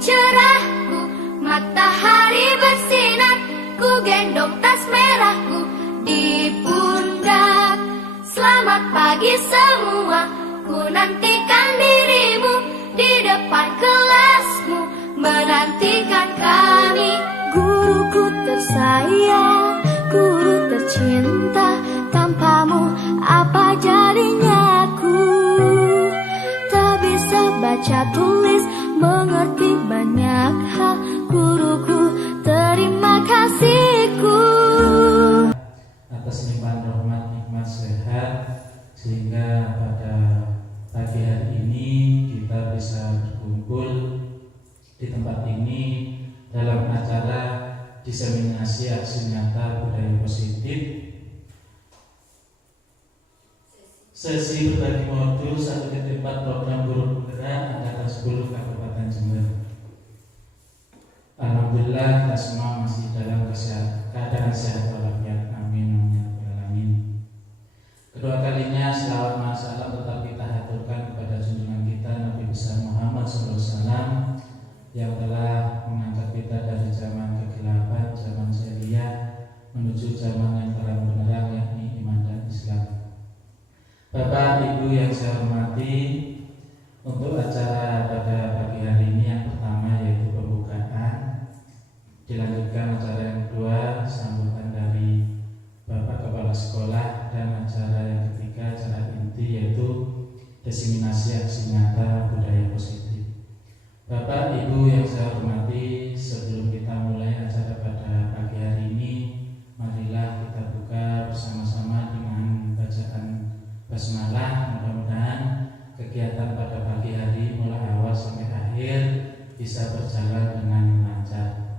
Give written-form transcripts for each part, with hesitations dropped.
cerahku, matahari bersinar, ku gendong tas merahku di pundak. Selamat pagi semua, ku nantikan dirimu di depan kelasmu, menantikan kami. Guruku tersayang, guru tercinta, tanpamu apa jadinya aku? Tak bisa baca tulis, mengerti banyak hal, guruku terima kasihku. Atas limpahan rahmat nikmat sehat, sehingga pada pagi hari ini kita bisa berkumpul di tempat ini dalam acara diseminasi aksi nyata budaya positif, sesi berbagi modul 1.4 program guru penggerak angkatan 10 Kabupaten Jember. Alhamdulillah kita semua masih dalam keadaan sehat walafiat. Amin ya rabbal alamin. Kedua kalinya selawat dan salam tetap kita haturkan kepada junjungan kita Nabi besar Muhammad SAW yang telah mengangkat kita dari zaman kegelapan, zaman jahiliyah menuju zaman yang terang benderang, yakni iman dan Islam. Bapak Ibu yang saya hormati, untuk acara pada pagi hari ini yang pertama yaitu pembukaan, dilanjutkan acara yang kedua sambutan dari Bapak Kepala Sekolah, dan acara yang ketiga, acara inti yaitu diseminasi aksi nyata budaya positif. Bapak Ibu yang saya hormati, sebelum kita mulai acara pada pagi hari ini, marilah kita buka bersama-sama dengan bacaan basmalah. Mudah-mudahan kegiatan pada pagi hari mulai awal sampai akhir bisa berjalan dengan lancar.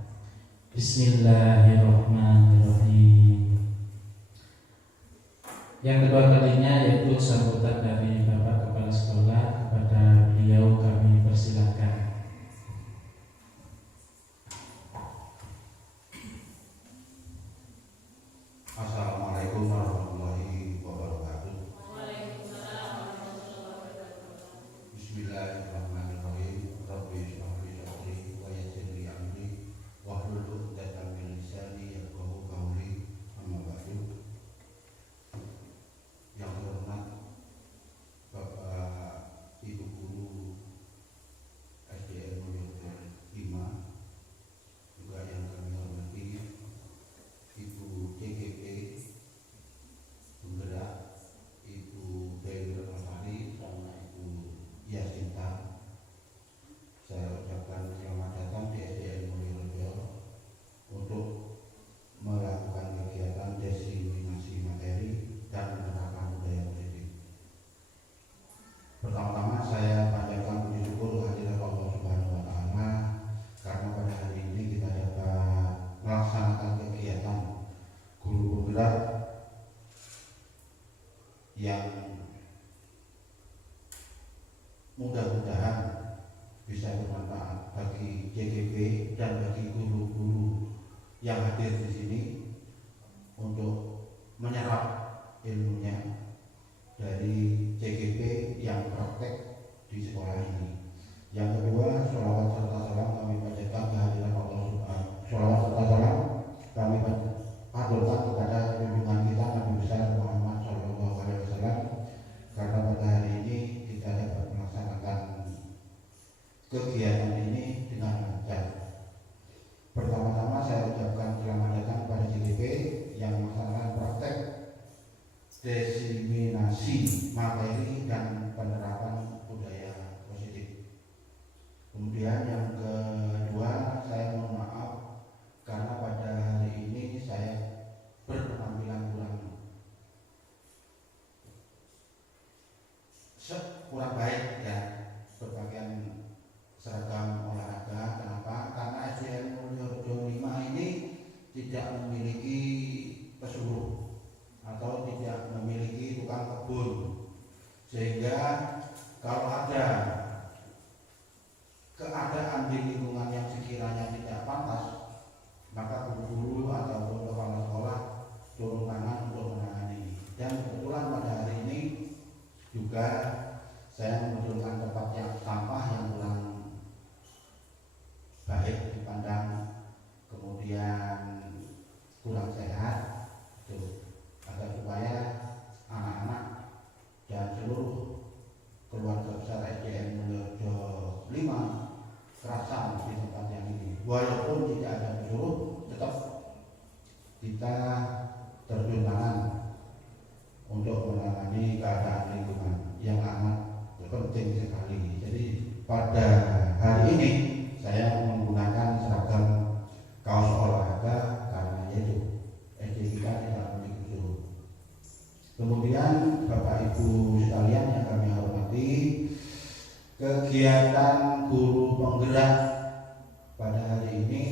Bismillahirrahmanirrahim. Yang kedua kalinya yaitu sambutan dari Bapak Kepala Sekolah, kepada beliau kami persilahkan. Assalamualaikum warahmatullahi wabarakatuh. Bismillahirrahmanirrahim. Rabbi shrah li sadri wa yassir li amri wahlul 'uqdatam min lisani yafqahu qawli. Amma ba'du. Yang terhormat Bapak Ibu Guru SDN Mulyorejo 5, juga yang kami hormati Ibu CGP Penggerak, Ibu Dewi Retnosari, sama Ibu Yasinta, saya ucapkan selamat datang di SDN Mulyorejo untuk melakukan kegiatan diseminasi materi dan menerapkan budaya positif. Pertama-tama saya panjatkan puji syukur kehadirat Allah Subhanahu wa Ta'ala karena pada hari ini kita dapat melaksanakan kegiatan guru penggerak yang mudah-mudahan bisa bermanfaat bagi JGP dan bagi guru-guru yang hadir di sini untuk menyerap ilmunya dari JGP yang praktek di sekolah ini. Yang kedua, sholawat serta salam kami panjatkan kehadirat Allah Subhanahu. Sholawat serta salam kami haturkan kepada junjungan kita Nabi besar Muhammad SAW, karena pada hari ini kita dapat melaksanakan kegiatan ini dengan lancar. Pertama-tama saya ucapkan selamat datang kepada JGP yang melaksanakan praktek diseminasi materi dan penerapan budaya positif. Kemudian yang kedua, saya mohon maaf karena pada hari ini saya berpenampilan kurang baik ya, berpakaian seragam olahraga. Kenapa? Karena SDN Mulyorejo 5 ini tidak memiliki pesuruh atau tidak memiliki tukang kebun, sehingga kalau ada keadaan di lingkungan yang sekiranya tidak pantas, maka guru-guru ataupun kepala sekolah turun tangan untuk menangani. Dan kebetulan pada hari ini juga saya mengunjungkan tempat yang sampah yang kurang baik dipandang, kemudian kurang sehat, itu agar supaya anak-anak dan seluruh keluarga besar SDN Mulyorejo 5 kerasan di tempat yang ini. Walaupun tidak ada pesuruh, tetap kita terjun tangan untuk menangani keadaan lingkungan yang amat penting sekali. Jadi pada hari ini saya menggunakan seragam kaos olahraga karena yaitu SD kita tidak memiliki pesuruh. Kemudian Bapak Ibu sekalian yang kami hormati, kegiatan guru penggerak pada hari ini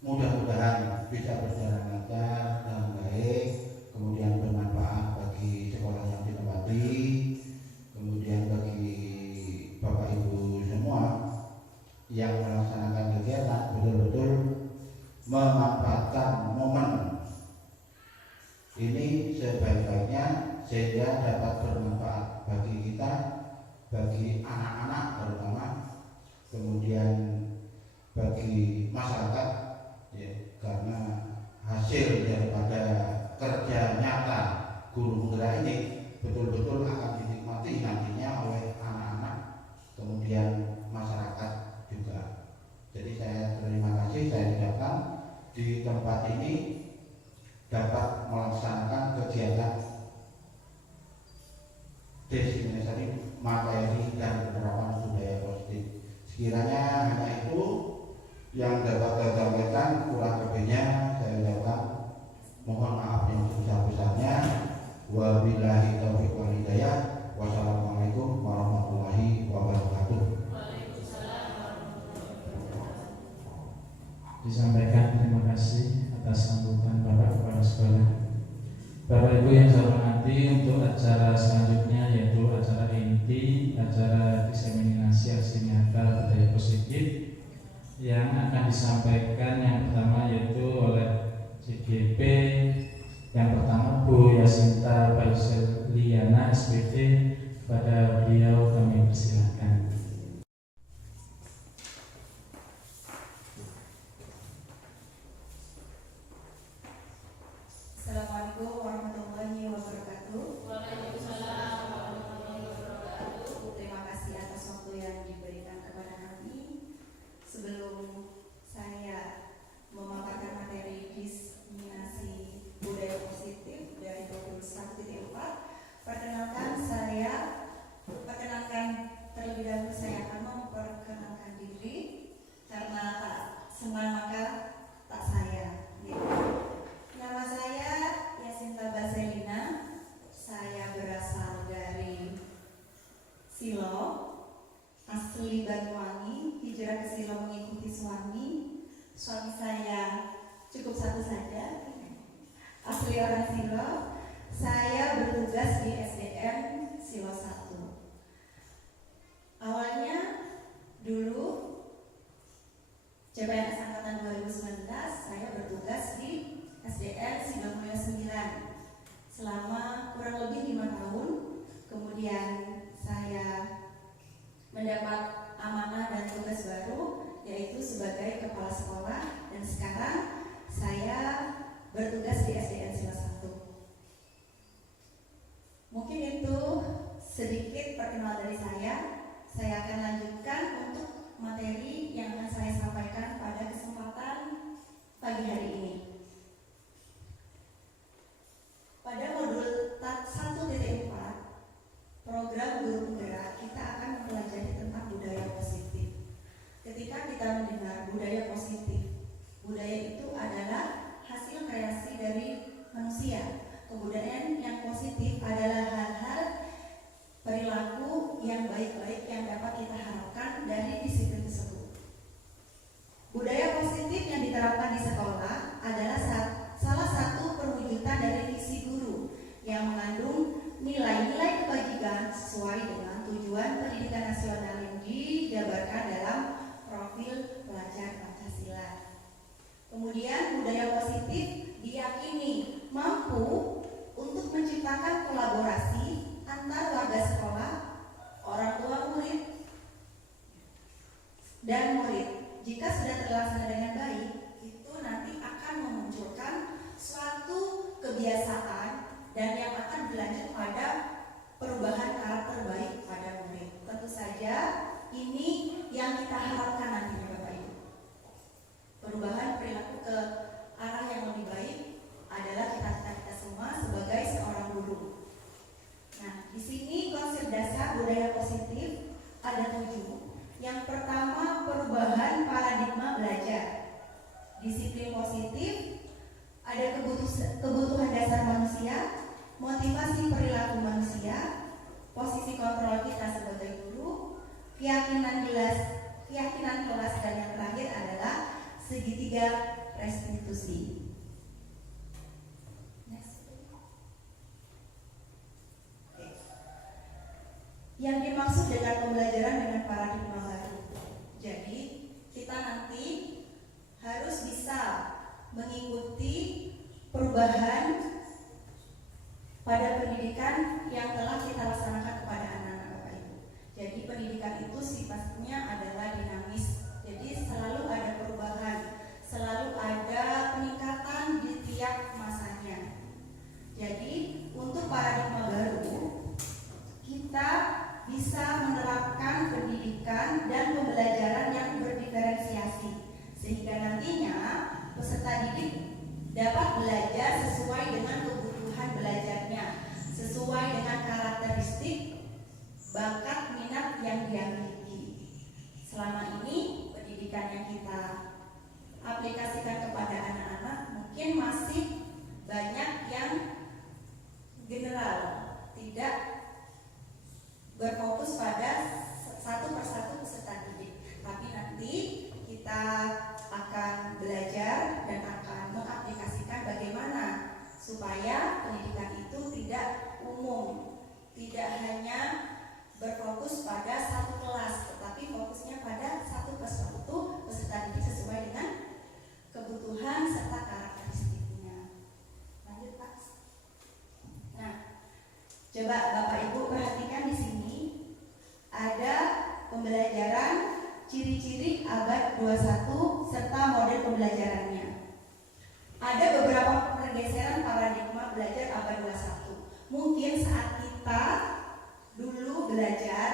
mudah-mudahan bisa berjalan lancar dan baik, kemudian bermanfaat bagi sekolah yang ditempati, kemudian bagi Bapak Ibu semua yang melaksanakan kegiatan betul-betul memanfaatkan momen ini sebaik-baiknya sehingga dapat bermanfaat bagi kita, bagi anak-anak terutama, kemudian bagi masyarakat, ya, karena hasil daripada kerja nyata guru penggerak ini betul-betul akan dinikmati nantinya oleh anak-anak, kemudian masyarakat juga. Jadi saya terima kasih, saya ucapkan di tempat ini dapat melaksanakan kegiatan diseminasi materi dan penerapan budaya positif. Sekiranya hanya itu yang dapat saya sampaikan, kurang lebihnya saya ucapkan mohon maaf yang sebesar-besarnya. Wabillahi taufiq wal hidayah. Wassalamualaikum warahmatullahi wabarakatuh. Disampaikan terima kasih atas sambutan Bapak Kepala Sekolah. Bapak Ibu yang saya hormati, untuk acara selanjutnya yaitu acara inti, acara diseminasi aksi nyata budaya positif yang akan disampaikan yang pertama yaitu oleh CGP. Yang pertama Bu Yasinta Baiseliana SPT, pada beliau kami persilakan. Assalamualaikum warahmatullahi wabarakatuh. Waalaikumsalam warahmatullahi wabarakatuh. Terima kasih atas waktu yang diberikan kepada kami. Sebelum saya memaparkan materi diseminasi budaya positif dari profil 1.4, perkenalkan terlebih dahulu saya akan memperkenalkan diri, karena tak senang maka tak saya. Nama saya Yasinta Baselina. Saya berasal dari Silo, asli Banyuwangi, hijrah ke Silo mengikuti suami. Suami saya cukup satu saja, asli orang Silo. Saya bertugas di SDN Silo 1. Awalnya dulu CPNS Angkatan 2019 saya bertugas di SDN Silo Mulia 9 selama kurang lebih 5 tahun. Kemudian saya mendapat amanah dan tugas baru, yaitu sebagai kepala sekolah, dan sekarang saya bertugas di SDN Silo 1. Mungkin itu sedikit perkenalan dari saya. Saya akan lanjutkan untuk materi yang akan saya sampaikan pada kesempatan pagi hari ini. Pada modul 1.4 program guru penggerak, kita akan mempelajari tentang budaya positif. Ketika kita mendengar budaya positif, budaya itu adalah hasil kreasi dari manusia. Kemudian yang positif adalah hal-hal perilaku yang baik-baik yang dapat kita harapkan dari disiplin tersebut. Budaya positif yang diterapkan di sekolah adalah salah satu perwujudan dari misi guru yang mengandung nilai-nilai kebajikan sesuai dengan tujuan pendidikan nasional yang dijabarkan dalam profil pelajar Pancasila. Kemudian budaya positif diyakini mampu untuk menciptakan kolaborasi antar warga sekolah, orang tua murid, di sini konsep dasar budaya positif ada 7. Yang pertama, perubahan paradigma belajar. Disiplin positif, ada kebutuhan dasar manusia, motivasi perilaku manusia, posisi kontrol kita sebagai guru, keyakinan kelas, dan yang terakhir adalah segitiga restitusi. Yang dimaksud dengan pembelajaran dengan paradigma baru. Jadi, kita nanti harus bisa mengikuti perubahan pada pendidikan yang telah kita laksanakan kepada anak-anak Bapak Ibu. Jadi, pendidikan itu sifatnya adalah dinamis. Jadi, selalu ada perubahan, selalu ada peningkatan di tiap masanya. Jadi, untuk paradigma baru, kita bisa menerapkan pendidikan dan pembelajaran yang berdiferensiasi sehingga nantinya peserta didik dapat belajar sesuai dengan kebutuhan belajarnya, sesuai dengan karakteristik, bakat, minat yang dia miliki. Selama ini pendidikan yang kita aplikasikan kepada anak-anak mungkin masih banyak yang general, tidak berfokus pada satu persatu peserta didik. Tapi nanti kita akan belajar dan akan mengaplikasikan bagaimana supaya pendidikan itu tidak umum, tidak hanya berfokus pada satu kelas, tetapi fokusnya pada satu persatu peserta didik sesuai dengan kebutuhan serta karakteristiknya. Lanjut, Pak. Nah, coba Bapak Ibu perhatikan di sini ada pembelajaran ciri-ciri abad 21 serta model pembelajarannya. Ada beberapa pergeseran paradigma belajar abad 21. Mungkin saat kita dulu belajar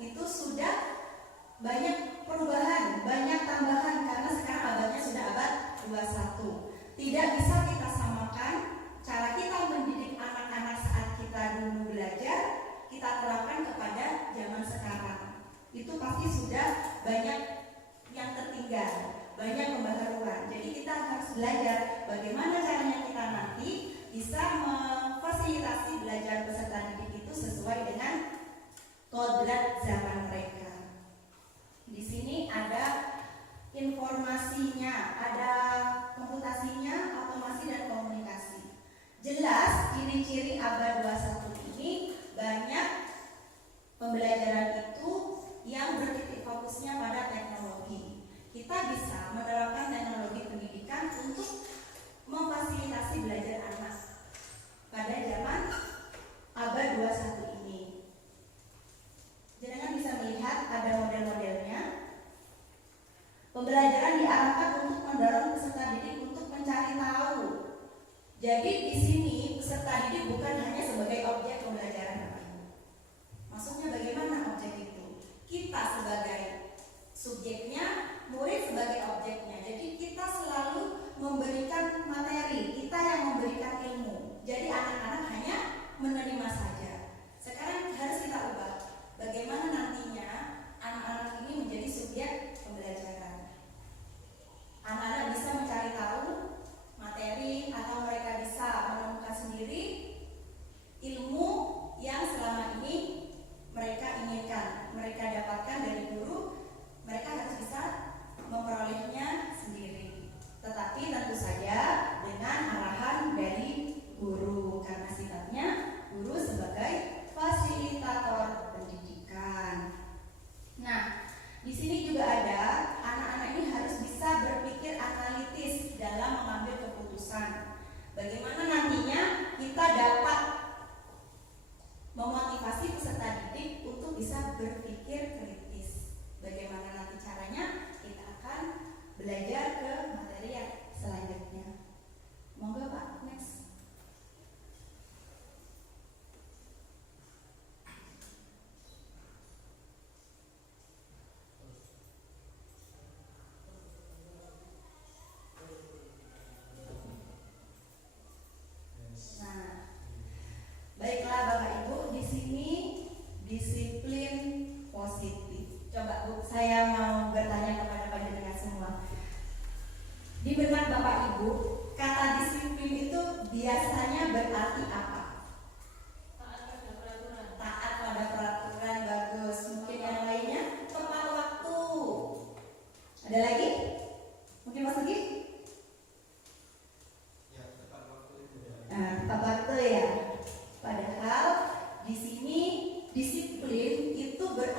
itu sudah banyak perubahan, banyak tambahan karena sekarang abadnya sudah abad 21. Tidak bisa kita samakan cara kita mendidik anak-anak saat kita dulu belajar, kita terapkan kepada zaman sekarang. Itu pasti sudah banyak yang tertinggal, banyak pembaharuan. Jadi kita harus belajar bagaimana caranya kita nanti bisa memfasilitasi belajar peserta didik itu sesuai dengan kodrat zaman mereka. Di sini ada informasinya, ada komputasinya, otomasi dan komunikasi. Jelas ciri-ciri abad 21 ini banyak pembelajaran itu yang bertitik fokusnya pada teknologi. Kita bisa menerapkan teknologi pendidikan untuk memfasilitasi belajar anak pada zaman abad 21 ini. Jenengan bisa melihat ada model-modelnya. Pembelajaran diarahkan untuk mendorong peserta didik untuk mencari tahu. Jadi di sini peserta didik bukan hanya sebagai objek pembelajaran. Maksudnya bagaimana objek itu? Kita sebagai subjeknya, murid sebagai objeknya. Jadi kita selalu memberikan materi, kita yang memberikan ilmu. Jadi anak-anak hanya menerima saja. Sekarang harus kita ubah. Bagaimana nantinya anak-anak ini menjadi subjek pembelajaran. Anak-anak bisa mencari tahu materi atau mereka bisa menemukan sendiri ilmu yang selama ini mereka inginkan, mereka dapatkan dari guru, mereka harus bisa memperolehnya sendiri. Tetapi tentu saja dengan arahan dari guru, karena sifatnya guru sebagai fasilitator pendidikan. Nah, di sini juga ada anak-anak ini harus bisa berpikir analitis dalam mengambil keputusan. Bagaimana nantinya kita dapat memotivasi peserta didik untuk bisa berpikir kritis. Bagaimana nanti caranya? Kita akan belajar ke materi yang selanjutnya. Monggo Pak, next. Nah, baiklah Bapak Ibu, di sini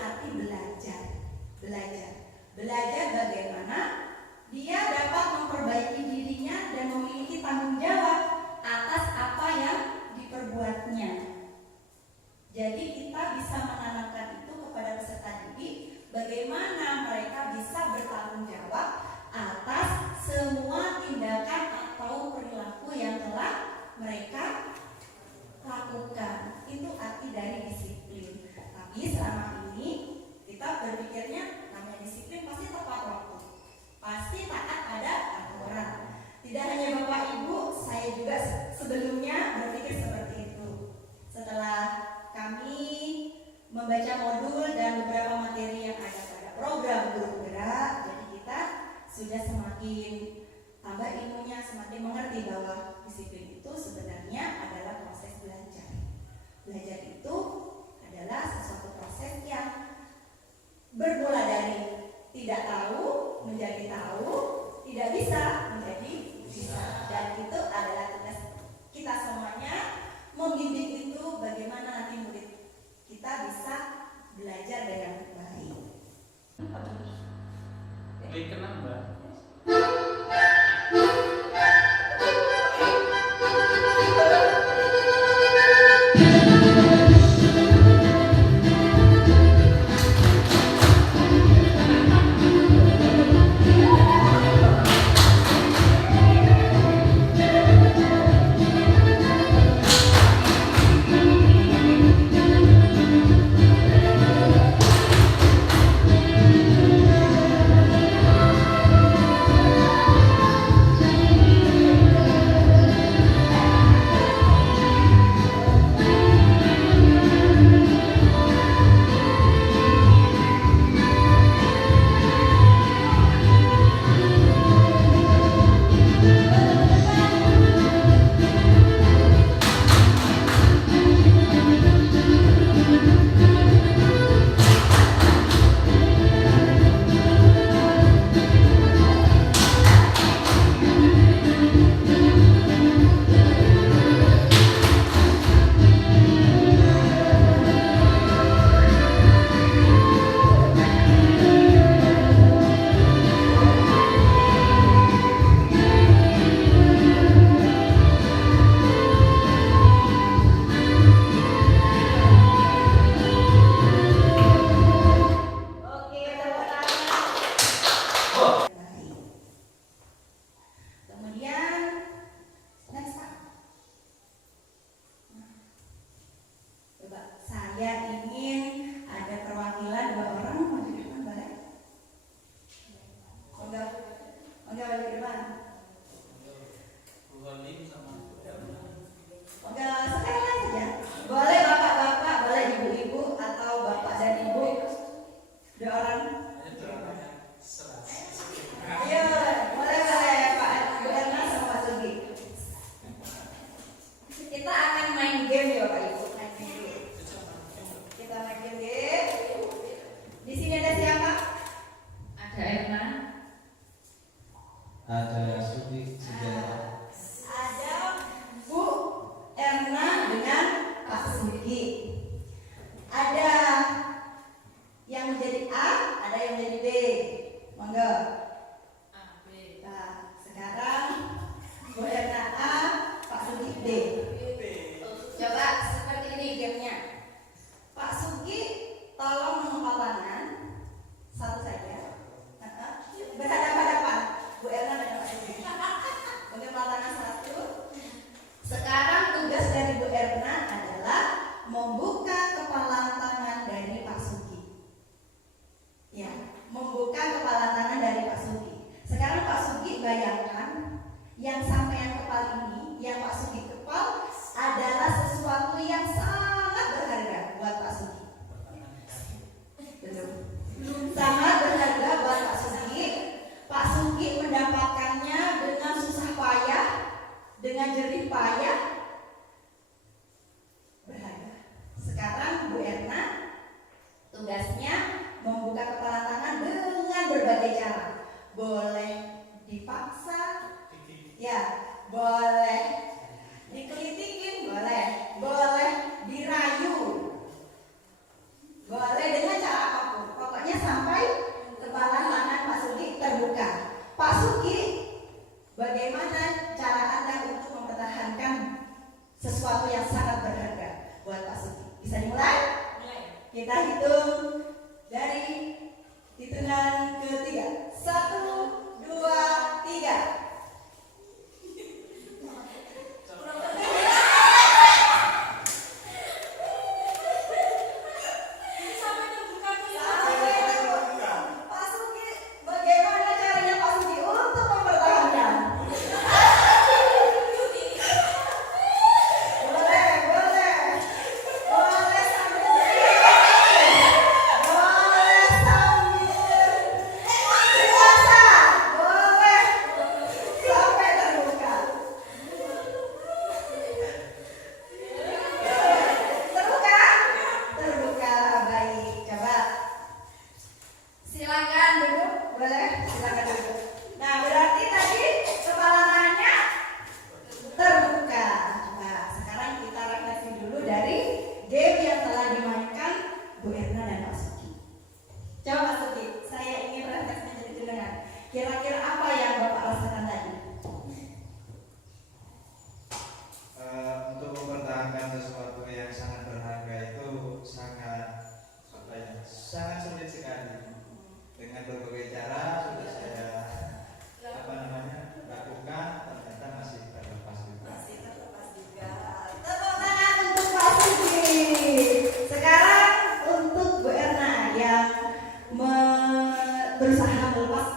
arti belajar. Belajar bagaimana dia dapat memperbaiki dirinya dan memiliki tanggung jawab atas apa yang diperbuatnya. Jadi kita bisa menanamkan itu kepada peserta didik, bagaimana mereka bisa bertanggung jawab atas semua tindakan atau perilaku yang telah mereka lakukan. Itu arti dari disiplin. Tapi selama ini kita berpikirnya namanya disiplin pasti tepat waktu, pasti taat pada aturan. Tidak hanya Bapak Ibu, saya juga sebelumnya berpikir seperti itu. Setelah kami membaca modul dan beberapa materi yang ada pada program Guru Gerak, jadi kita sudah semakin tambah ilmunya, semakin mengerti bahwa disiplin itu sebenarnya adalah proses belajar. Belajar itu adalah sesuatu proses yang bermula dari tidak tahu menjadi tahu, tidak bisa menjadi bisa. Dan itu adalah tugas kita semuanya, membimbing itu bagaimana nanti murid kita bisa belajar dengan baik. Baik, kenapa? Kita akan main game ya Pak Ibu. Kita main Kita hitung dari hitungan ketiga. 1, 2, 3. Pak Sugi, bagaimana caranya Pak Sugi untuk mempertahankan? Boleh sambil puasa, boleh sampai terbuka. Terbuka, baik. Coba. Silakan duduk, boleh? Silakan duduk. Nah, berarti tadi kepala tangannya terbuka. Coba sekarang kita refleksi dulu dari game yang telah dimainkan Bu Erna dan Pak Sugi. Coba Pak Sugi, saya ingin refleksi dari jenengan. Kira-kira apa yang Bapak rasakan tadi? Untuk mempertahankan sesuatu yang sangat berharga itu sangat sulit sekali. Dengan berbagai cara sudah saya lakukan, ternyata masih terlepas juga. Tepuk tangan untuk Pak Sugi. Sekarang untuk Bu Erna yang berusaha melepas.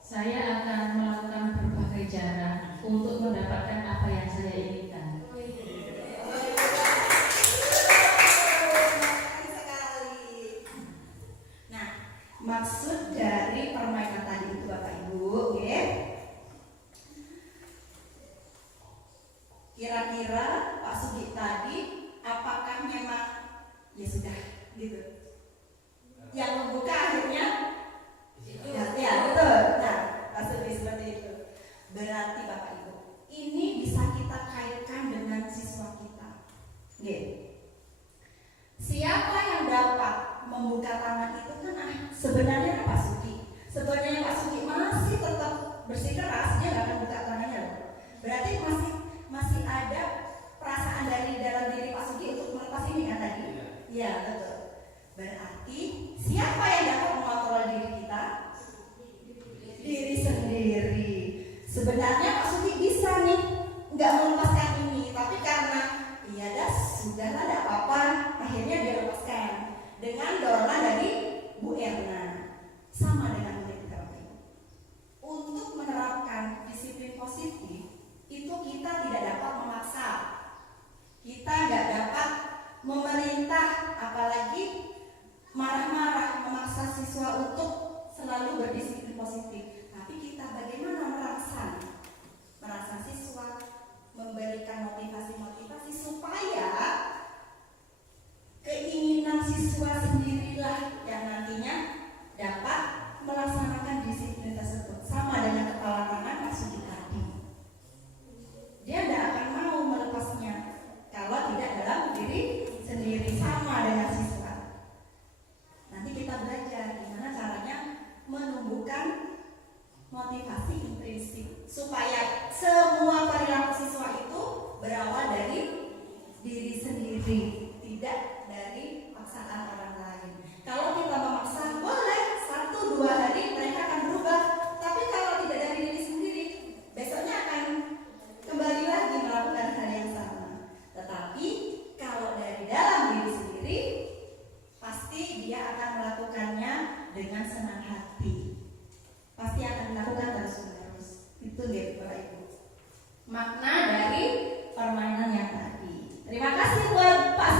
Saya akan melakukan berbagai cara untuk mendapatkan apa yang saya inginkan. Nah, maksud dari permainan tadi itu Bapak Ibu, ya. Kira-kira Pak Sugi tadi apakah memang ya sudah gitu? Yang membuka akhirnya ya betul. Nah, Pak Sugi seperti itu. Berarti Bapak Ibu, ini bisa kita kaitkan dengan siswa kita. Oke. Siapa yang dapat membuka tangan itu kan sebenarnya Pak Sugi. Sebenarnya Pak Sugi masih tetap bersikeras, dia nggak akan buka tangannya loh. Berarti masih ada perasaan dari dalam diri Pak Sugi untuk melepas ini kan tadi? Iya betul. Berarti siapa yang dapat mengontrol diri kita? Diri sendiri. Sebenarnya Pak Sugi bisa nih nggak melepaskan ini, tapi karena iya dah sudahlah tidak apa-apa, akhirnya dia lepaskan dengan dorongan dari Bu Erna. Sama dengan murid kami. Untuk menerapkan disiplin positif itu kita tidak dapat memaksa, kita nggak dapat memerintah, apalagi marah-marah memaksa siswa untuk selalu berdisiplin positif. Tapi kita bagaimana merangsang siswa, memberikan motivasi-motivasi supaya keinginan siswa sendirilah yang nantinya dapat melaksanakan disiplin tersebut. Sama dengan kepala tangan Pak Sugi tadi, dia tidak akan mau melepasnya kalau tidak dalam diri sendiri. Sama dengan siswa. Nanti kita belajar gimana caranya menumbuhkan motivasi intrinsik supaya semua perilaku siswa itu berawal dari diri sendiri, tidak dari paksaan orang lain. Kalau kita memaksa, boleh 1-2 hari mereka akan berubah, tapi kalau tidak dari diri sendiri, besoknya akan kembali lagi melakukan hal yang sama. Tetapi kalau dari dalam diri sendiri, pasti dia akan melakukannya dengan senang hati. Pasti akan dilakukan terus-menerus. Itu gitu Bapak Ibu makna dari permainan yang tadi. Terima kasih buat Pak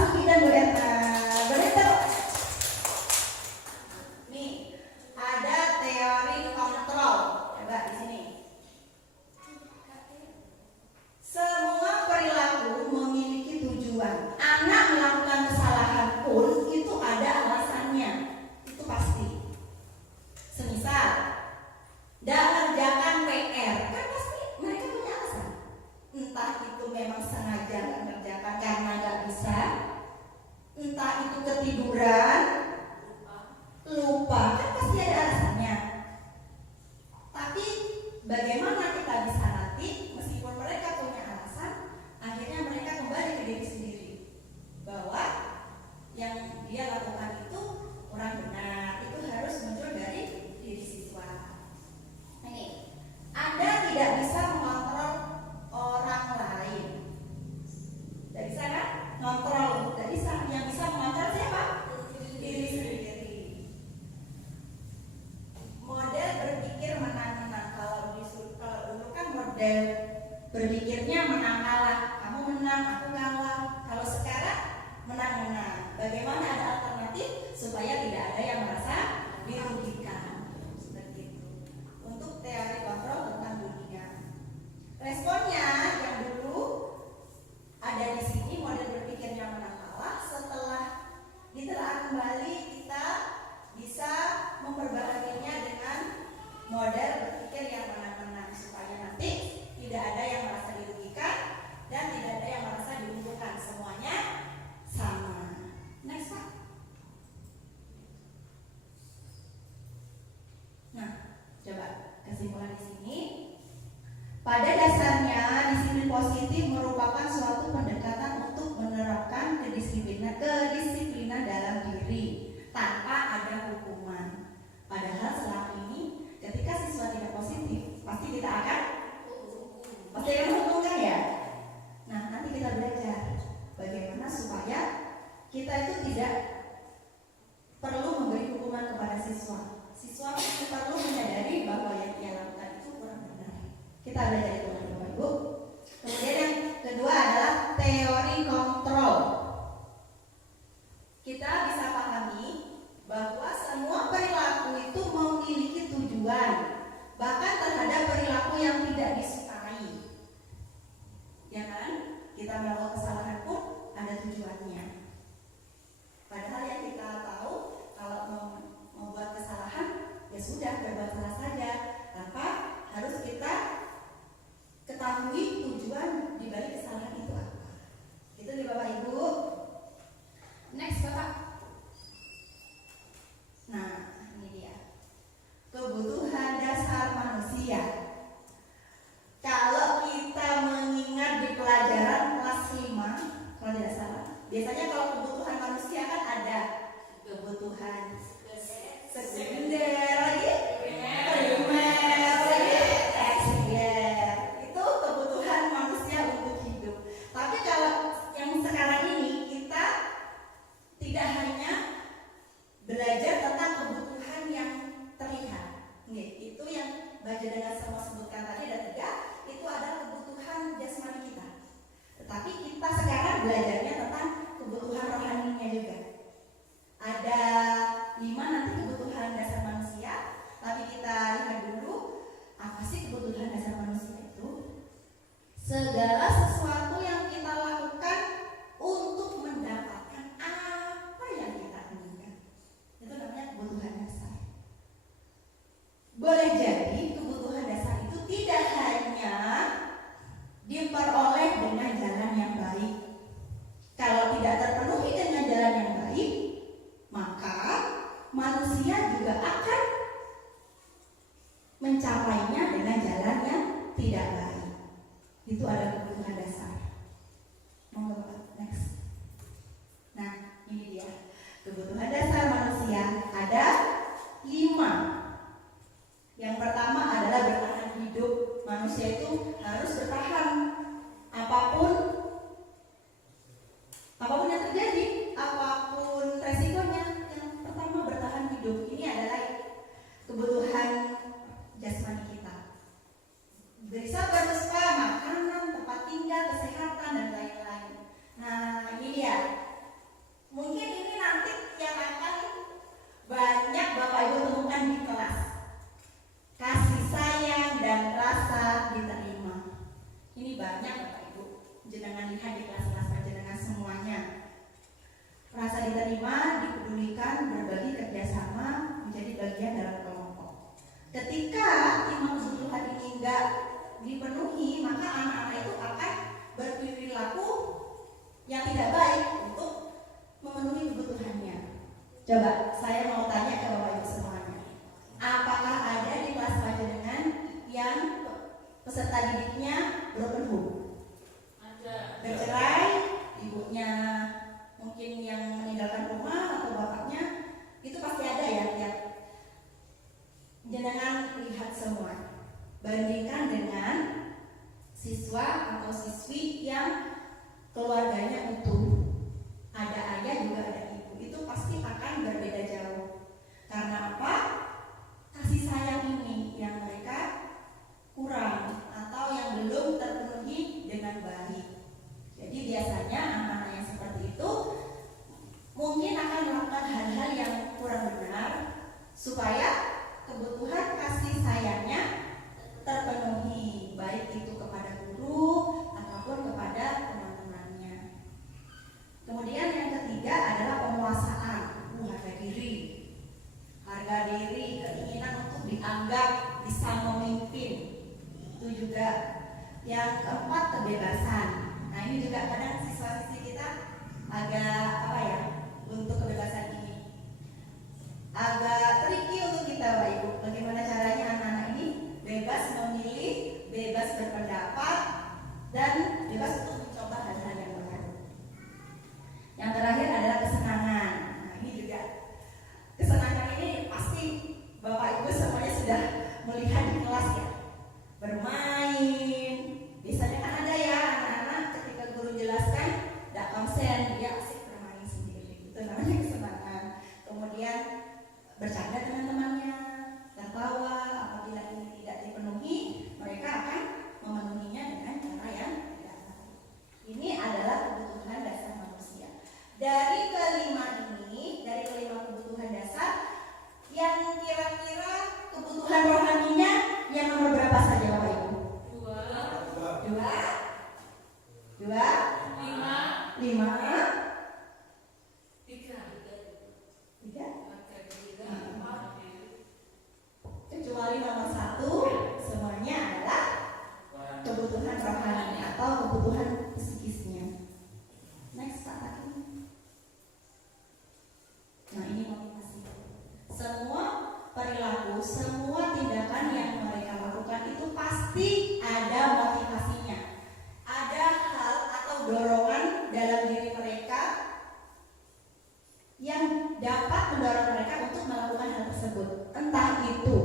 tidak perlu memberi hukuman kepada siswa. Siswa perlu menyadari bahwa yang ia lakukan itu kurang benar. Kita belajar itu, Bapak Ibu. Kemudian yang kedua adalah teori kontrol. Kita bisa pahami bahwa semua perilaku itu memiliki tujuan, bahkan terhadap perilaku yang tidak disukai. Ya kan? Kita melakukan kesalahan pun ada tujuannya. Padahal yang kita tahu kalau membuat kesalahan ya sudah berbuat salah saja, tanpa harus kita ketahui tujuan di balik kesalahan itu apa. Itu nih Bapak Ibu. Next Bapak. Nah, ini dia. Kebutuhan dasar manusia. Kalau kita mengingat di pelajaran kelas 5, kalau tidak salah, biasanya kalau kebutuhan manusia kan ada kebutuhan sekunder lagi, primer lagi, tersier. Itu kebutuhan manusia untuk hidup. Tapi kalau yang sekarang ini kita tidak hanya belajar tentang kebutuhan yang terlihat. Itu yang baca dengan semua sebutkan tadi ada 3, itu adalah kebutuhan jasmani kita. Tetapi kita sekarang belajarnya tentang kebutuhan rohaninya juga. Ada 5 nanti kebutuhan dasar manusia, tapi kita lihat dulu apa sih kebutuhan dasar manusia itu? Segala sesuatu yang kita lakukan untuk mendapatkan apa yang kita inginkan. Itu namanya kebutuhan dasar. Boleh jadi kebutuhan dasar itu tidak hanya diperoleh dengan jalan yang baik. Kalau tidak terpenuhi dengan jalan yang baik, maka manusia juga akan mencapainya dengan jalan yang tidak baik. Itu adalah kebutuhan dasar. Monggo Bapak, next. Nah, ini dia. Kebutuhan dasar manusia ada 5. Yang pertama adalah bertahan hidup. Manusia itu harus bertahan apapun yang terjadi, apapun resikonya. Yang pertama bertahan hidup. Ini adalah kebutuhan jasmani kita. Bisa bersuka, makanan, tempat tinggal, kesehatan dan lain-lain. Nah, ini dia. Mungkin ini nanti yang akan banyak Bapak Ibu temukan di kelas. Kasih sayang dan rasa diterima. Ini banyak Bapak Ibu. Jenengan lihat di kelas-kelas jenengan semuanya. Rasa diterima, dipedulikan, berbagi, kerjasama, menjadi bagian dalam kelompok. Ketika 5 kebutuhan ini enggak dipenuhi, maka anak-anak itu akan berperilaku yang tidak baik untuk memenuhi kebutuhannya. Coba saya mau tanya ke Bapak Ibu semuanya. Apakah ada di kelas panjenengan yang peserta didiknya broken home? Ada. Bercerai, ibunya mungkin yang meninggalkan rumah atau bapaknya, itu pasti ada ya. Jenengan lihat semua. Bandingkan dengan siswa atau siswi yang keluarganya utuh. Ada ayah juga ada ibu. Itu pasti akan berbeda jauh. Karena apa? Kasih sayang ini yang mereka kurang atau yang belum terpenuhi dengan baik. Jadi biasanya anak-anak yang seperti itu mungkin akan melakukan hal-hal yang kurang benar supaya kebutuhan kasih sayangnya terpenuhi, baik itu kepada guru ataupun kepada teman-temannya. Kemudian yang ketiga adalah penguasaan, harga diri. Harga diri, keinginan untuk dianggap bisa memimpin. Itu juga. Yang keempat, kebebasan. Nah, ini juga kadang siswa-siswi kita agak untuk kebebasan ini agak tricky untuk kita Bapak Ibu. Bagaimana caranya anak-anak ini bebas memilih, bebas berpendapat, dan bebas untuk mencoba hal-hal yang baru. Yang terakhir adalah kesenangan. Nah, ini juga kesenangan ini pasti Bapak Ibu semuanya sudah melihat di kelas ya. Bermain, biasanya kan ada ya anak-anak ketika guru jelas Dari kelima kebutuhan dasar, yang kira-kira kebutuhan rohaninya yang nomor berapa saja Bapak Ibu? Dua, lima, tiga. Kecuali nomor satu, semuanya adalah kebutuhan rohani atau kebutuhan psikisnya. Next Pak Hakim. Nah ini motivasi. Semua perilaku, semua tindakan yang mereka lakukan itu pasti ada motivasinya. Ada hal atau dorongan dalam diri mereka yang dapat mendorong mereka untuk melakukan hal tersebut. Entah itu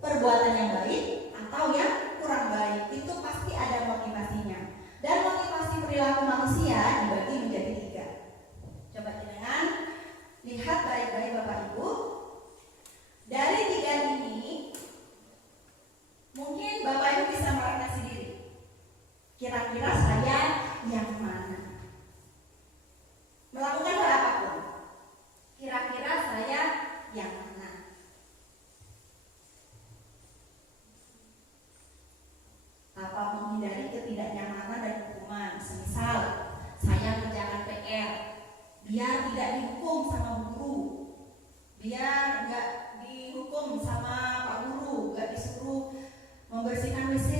perbuatan yang baik atau yang kurang baik, itu pasti ada motivasinya. Dan motivasi perilaku manusia dibagi menjadi 3. Coba jangan lihat baik-baik Bapak Ibu. Dari 3 ini, mungkin Bapak Ibu bisa merefleksi diri. Kira-kira saya yang mana? Melakukan hal apapun. Kira-kira saya yang mana? Apa menghindari ketidaknyamanan dan hukuman? Semisal saya mengerjakan PR biar tidak dihukum sama guru, biar nggak dihukum sama Pak Guru, nggak disuruh membersihkan WC,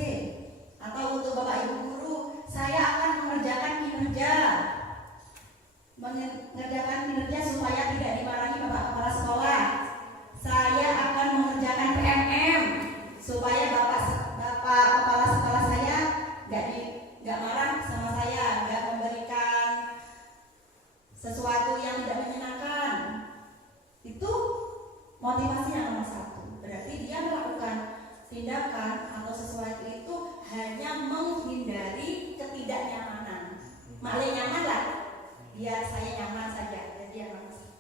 atau untuk Bapak Ibu guru, saya akan mengerjakan kinerja supaya tidak dimarahi Bapak Kepala Sekolah. Saya akan mengerjakan PMM supaya Bapak Kepala Sekolah saya nggak marah sama saya, nggak memberikan sesuatu yang tidak menyenangkan. Itu motivasi yang nomor 1. Berarti dia melakukan tindakan atau sesuatu itu hanya menghindari ketidaknyamanan. Malah nyaman lah, biar saya nyaman saja. Jadi yang nomor 1.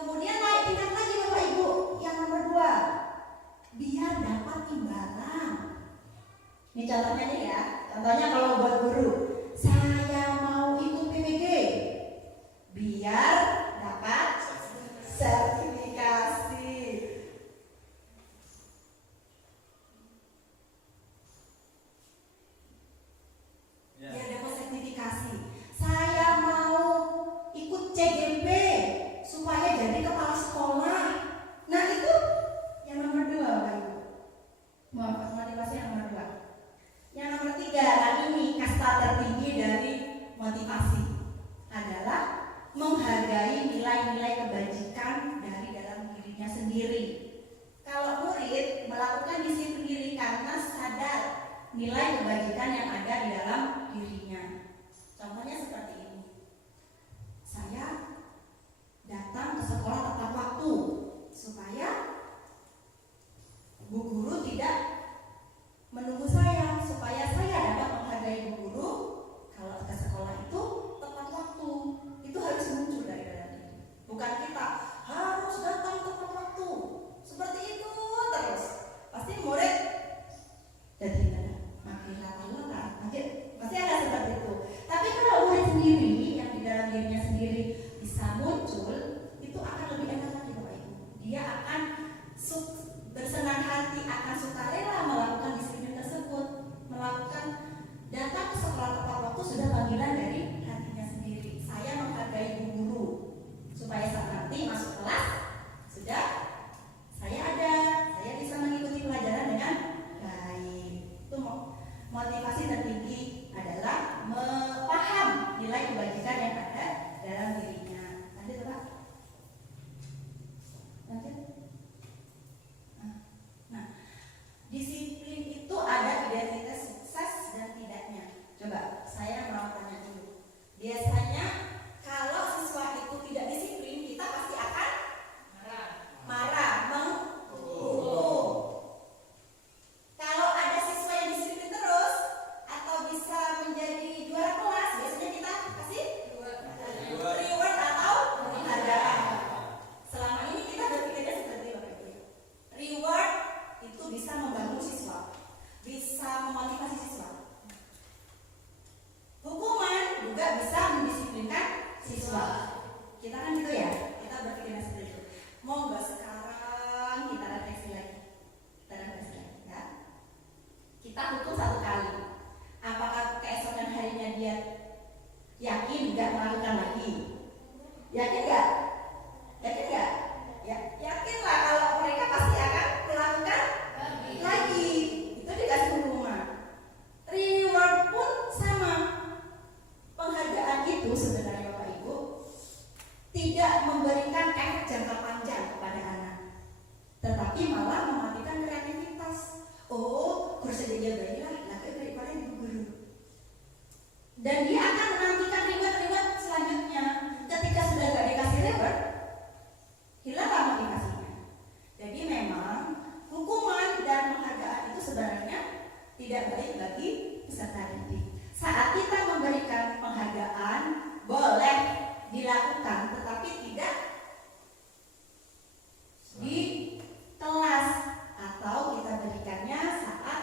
Kemudian naik tingkat lagi Bapak Ibu, yang nomor 2, biar dapat imbalan. Ini contohnya nih ya. Contohnya kalau buat guru, saya mau ikut PPG biar dapat sertifikasi. Biar dapat sertifikasi. Saya mau ikut CGP supaya jadi kepala sekolah. Nah itu yang nomor 2 Bapak Ibu. Motivasi yang nomor 2. Yang nomor 3, nah ini kasta tertinggi dari motivasi adalah menghargai nilai-nilai kebajikan dari dalam dirinya sendiri. Kalau murid melakukan disiplin diri karena sadar nilai kebajikan yang ada di dalam dirinya. Contohnya seperti ini. Saya datang ke sekolah tepat waktu supaya Bu Guru tidak menunggu saya, supaya saya dapat menghargai Bu Guru. Kalau ke sekolah itu tepat waktu, itu harus muncul dari dalam diri. Bukan kita harus datang tepat waktu. Seperti itu terus. Pasti murid jadi makin lama pasti dilakukan, tetapi tidak di kelas atau kita berikannya saat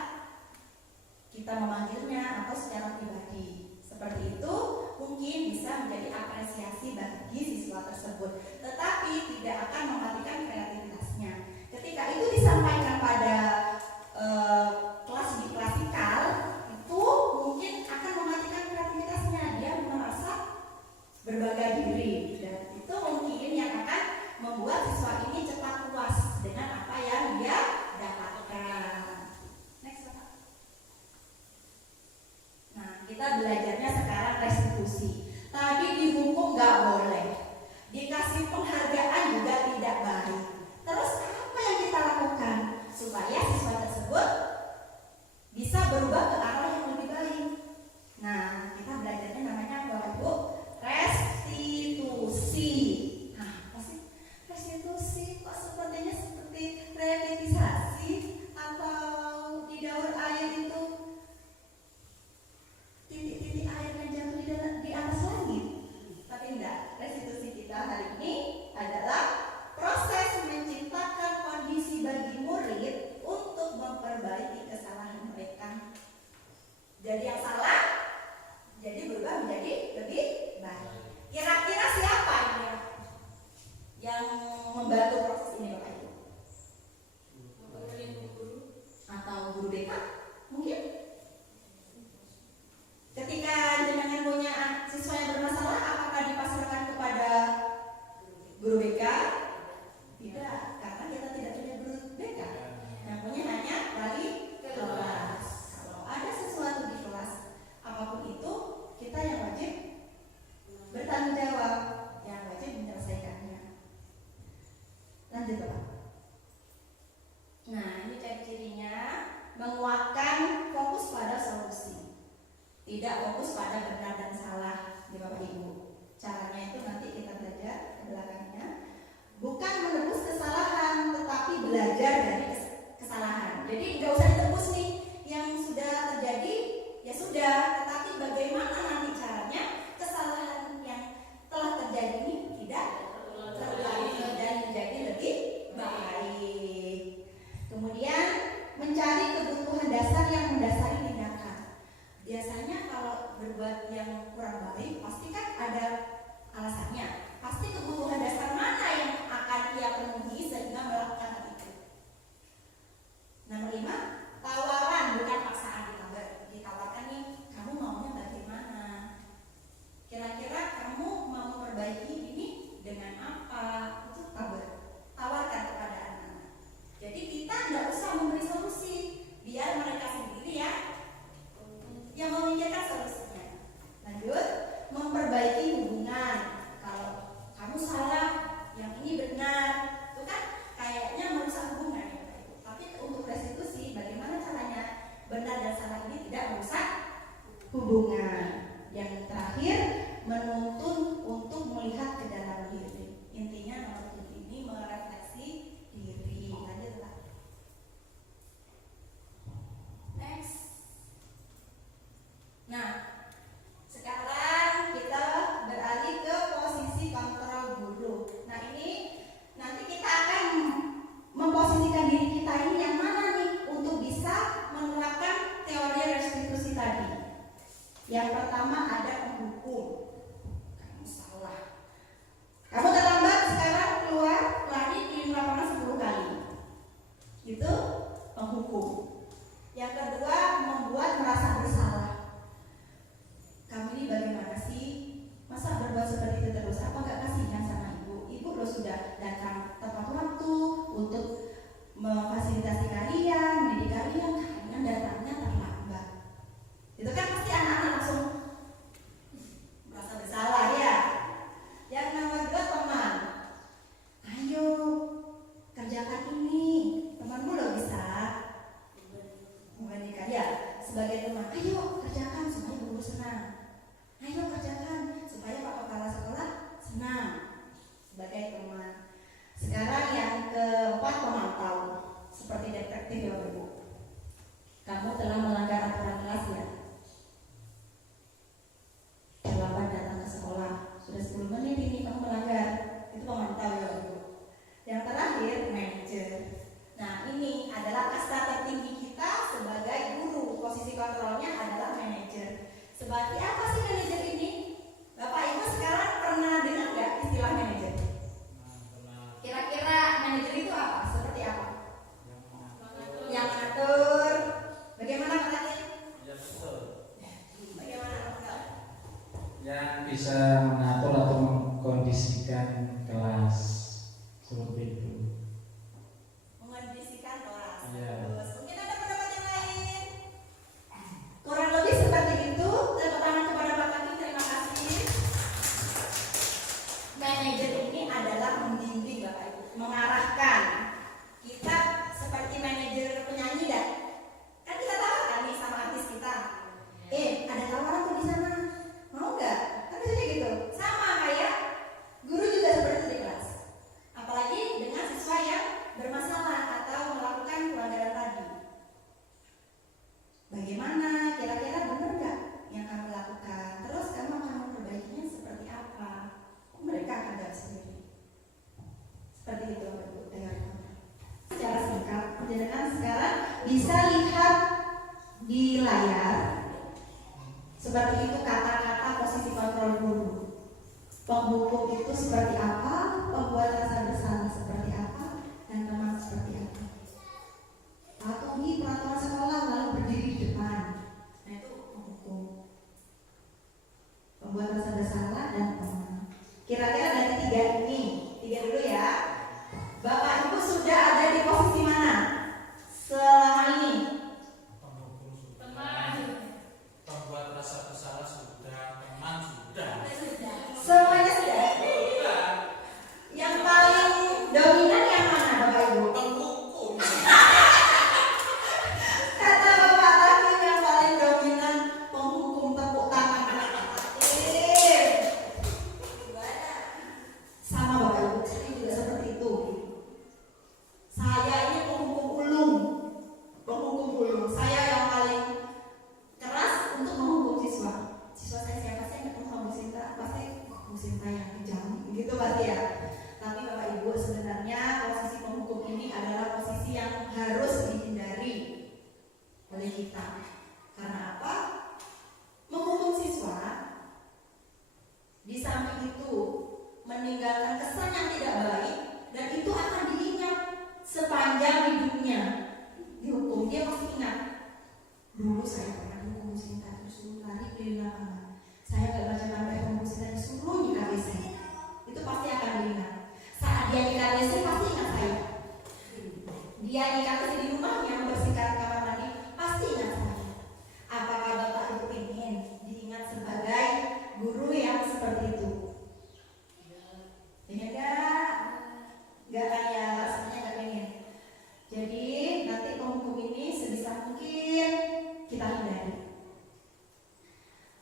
kita memanggilnya atau secara pribadi. Seperti itu mungkin bisa menjadi apresiasi bagi siswa tersebut, tetapi tidak akan mematikan kreativitasnya. Ketika itu disampaikan pada kelas di klasikal, itu mungkin akan mematikan kreativitasnya. Dia merasa berbangga diri, dan itu mungkin yang akan membuat siswa ini cepat puas dengan apa yang dia dapatkan. Next, Bapak. Nah, kita belajarnya sekarang restitusi. Tadi dihukum nggak boleh, dikasih penghargaan juga tidak baik. Terus apa yang kita lakukan supaya siswa tersebut bisa berubah ke arah yang lebih baik? Nah, kita belajarnya namanya apa, Bu? Restitusi. Nah, apa sih restitusi? Kok sepertinya seperti revitalisasi? manajer ini adalah membimbing Bapak Ibu, mengarahkan. Kita seperti manajer penyanyi dah. Kan kita tahu kan nih sama artis kita. Ada tawaran tuh di sana. Mau nggak? Kan biasanya gitu. Sama kayak guru juga seperti itu di kelas. Apalagi dengan siswa yang bermasalah atau melakukan pelanggaran tadi. Bagaimana? Kira-kira benar nggak yang kamu lakukan? Terus kamu akan memperbaikinya seperti apa? Mereka akan jawab sendiri. Seperti itu Bapak Ibu. Secara singkat, jenengan sekarang bisa lihat di layar seperti itu kata-kata posisi kontrol guru. Penghukum itu seperti apa? Pembuat rasa bersalah seperti apa? Dan teman seperti apa? Patuhi peraturan sekolah lalu berdiri di depan. Nah itu penghukum. Pembuat rasa bersalah dan teman. Kira-kira dari tiga ini, tiga dulu ya. Bapak Ibu sudah ada di posisi mana selama ini? Penghukum sudah, pembuat rasa bersalah sudah, teman sudah. Semuanya sudah. Yang paling dominan yang mana Bapak Ibu? Penghukum. Kata Bapak tadi yang paling dominan penghukum, tepuk tangan. Sama Bapak Ibu, saya juga seperti itu. Saya ini penghukum ulung. Saya yang paling keras untuk menghukum siswa. Siswa saya siapa sih yang ketemu Bu Sinta? Pasti Bu Sinta yang kejam, gitu pasti ya. Tapi Bapak Ibu sebenarnya posisi penghukum ini adalah posisi yang harus dihindari oleh kita. Karena apa? Menghukum siswa di samping itu meninggalkan kesan yang tidak baik dan itu akan diingat sepanjang hidupnya. Dihukum dia pasti ingat. Dulu saya pernah menghukum Sinta disuruh lari keliling lapangan. Saya gak baca kabar menghukum Sinta disuruh nyikat WC. Itu pasti akan diingat. Saat dia nyikat WC pasti ingat saya. Dia nyikat WC di rumahnya membersihkan kamar mandi pasti ingat saya. Apakah Bapak Ibu ingin diingat sebagai guru yang seperti itu? Ingin gak? Gak kan ya, rasanya gak ingin. Jadi nanti penghukum ini sebisa mungkin kita hindari.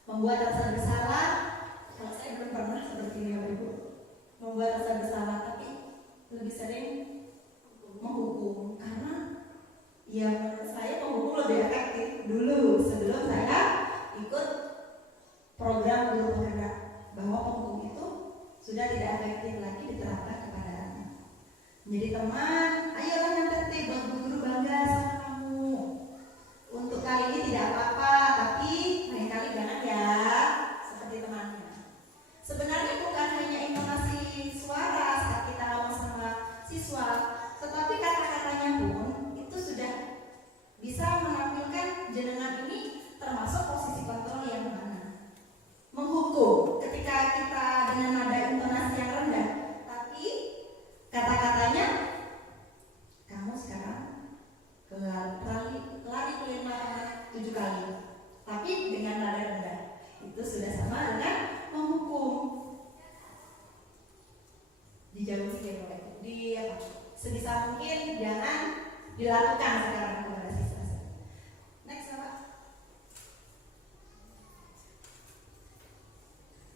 Membuat rasa bersalah, kalau saya belum pernah seperti ini Bapak Ibu. Membuat rasa bersalah, tapi lebih sering menghukum karena ya menurut saya penghukum lebih efektif dulu sebelum saya ikut program guru penggerak, bahwa penghukum itu sudah tidak efektif lagi diterapkan kepada anak. Menjadi teman, ayolah yang tertib, guru bangga sama kamu. Untuk kali ini tidak apa-apa, tapi lain kali jangan ya seperti temannya. Sebenarnya bukan hanya intonasi suara saat kita ngomong sama siswa, tetapi kata-katanya pun itu sudah bisa menampilkan jenengan ini termasuk posisi kontrol yang mana. Menghukum ketika kita dengan nada intonasi yang rendah, tapi kata-katanya kamu sekarang lari keliling lapangan 7 kali, tapi dengan nada rendah. Itu sudah sama dengan menghukum. Dijauhi ya Bapak Ibu. Sebisa mungkin jangan dilakukan sekarang kepada siswa. Next Bapak.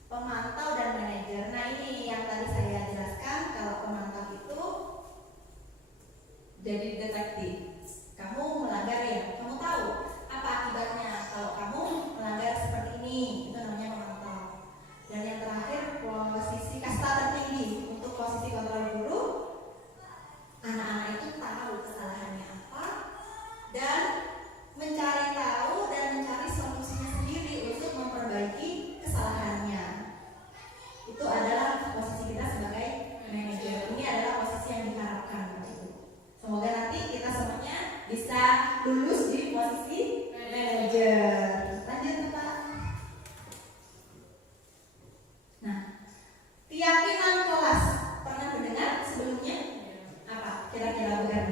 Pemantau dan manajer. Nah ini yang tadi saya jelaskan, kalau pemantau itu jadi detektif. Kamu melanggar ya, kamu tahu apa akibatnya kalau kamu melanggar seperti ini. Itu namanya pemantau. Dan yang terakhir posisi kasta tertinggi untuk posisi kontrol guru. Anak-anak itu tahu kesalahannya apa dan mencari tahu dan mencari solusinya sendiri untuk memperbaiki kesalahannya. Itu adalah posisi kita sebagai manajer. Ini adalah posisi yang diharapkan. Semoga nanti kita semuanya bisa lulus di posisi manajer. Lanjut Pak. Nah, keyakinan kelas pernah mendengar sebelumnya? Apa kira-kira bukan?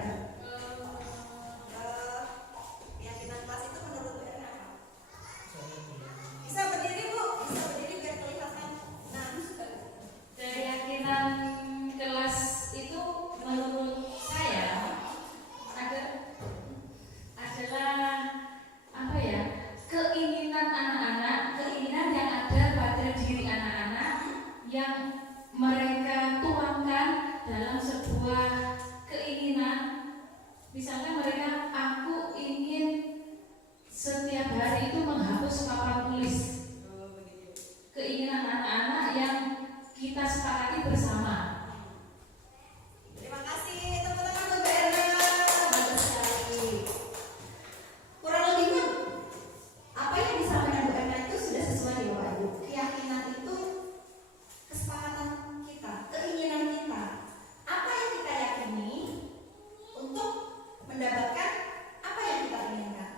Keyakinan kelas itu menurut Bu Erna apa? Bisa berdiri Bu, bisa berdiri biar kelihatan. Nah, keyakinan mereka tuangkan dalam sebuah keinginan. Misalnya mereka, aku ingin setiap hari itu menghapus papan tulis. Keinginan anak-anak yang kita sepakati bersama. Terima kasih teman-teman untuk Mbak Erna, bagus sekali. Kurang lebihnya apa yang disampaikan Bu Erna itu sudah sesuai ya Bapak Ibu. Keyakinan itu kesepakatan kita, keinginan kita. Apa yang kita yakini untuk mendapatkan apa yang kita inginkan.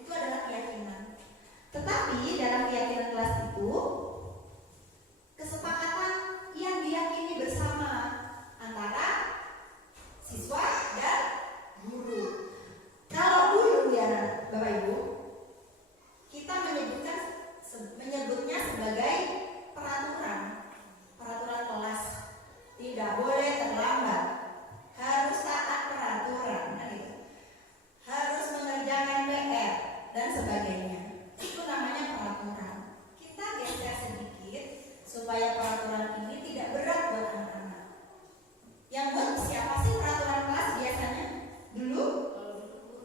Itu adalah keyakinan. Tetapi dalam keyakinan kelas itu kesepakatan yang diyakini bersama antara siswa dan guru. Kalau dulu ya Bapak Ibu, kita menyebutnya sebagai peraturan kelas. Tidak boleh terlambat, harus taat peraturan, harus mengerjakan PR dan sebagainya. Itu namanya peraturan. Kita geser sedikit supaya peraturan ini tidak berat buat anak-anak. Yang buat siapa sih peraturan kelas biasanya? Dulu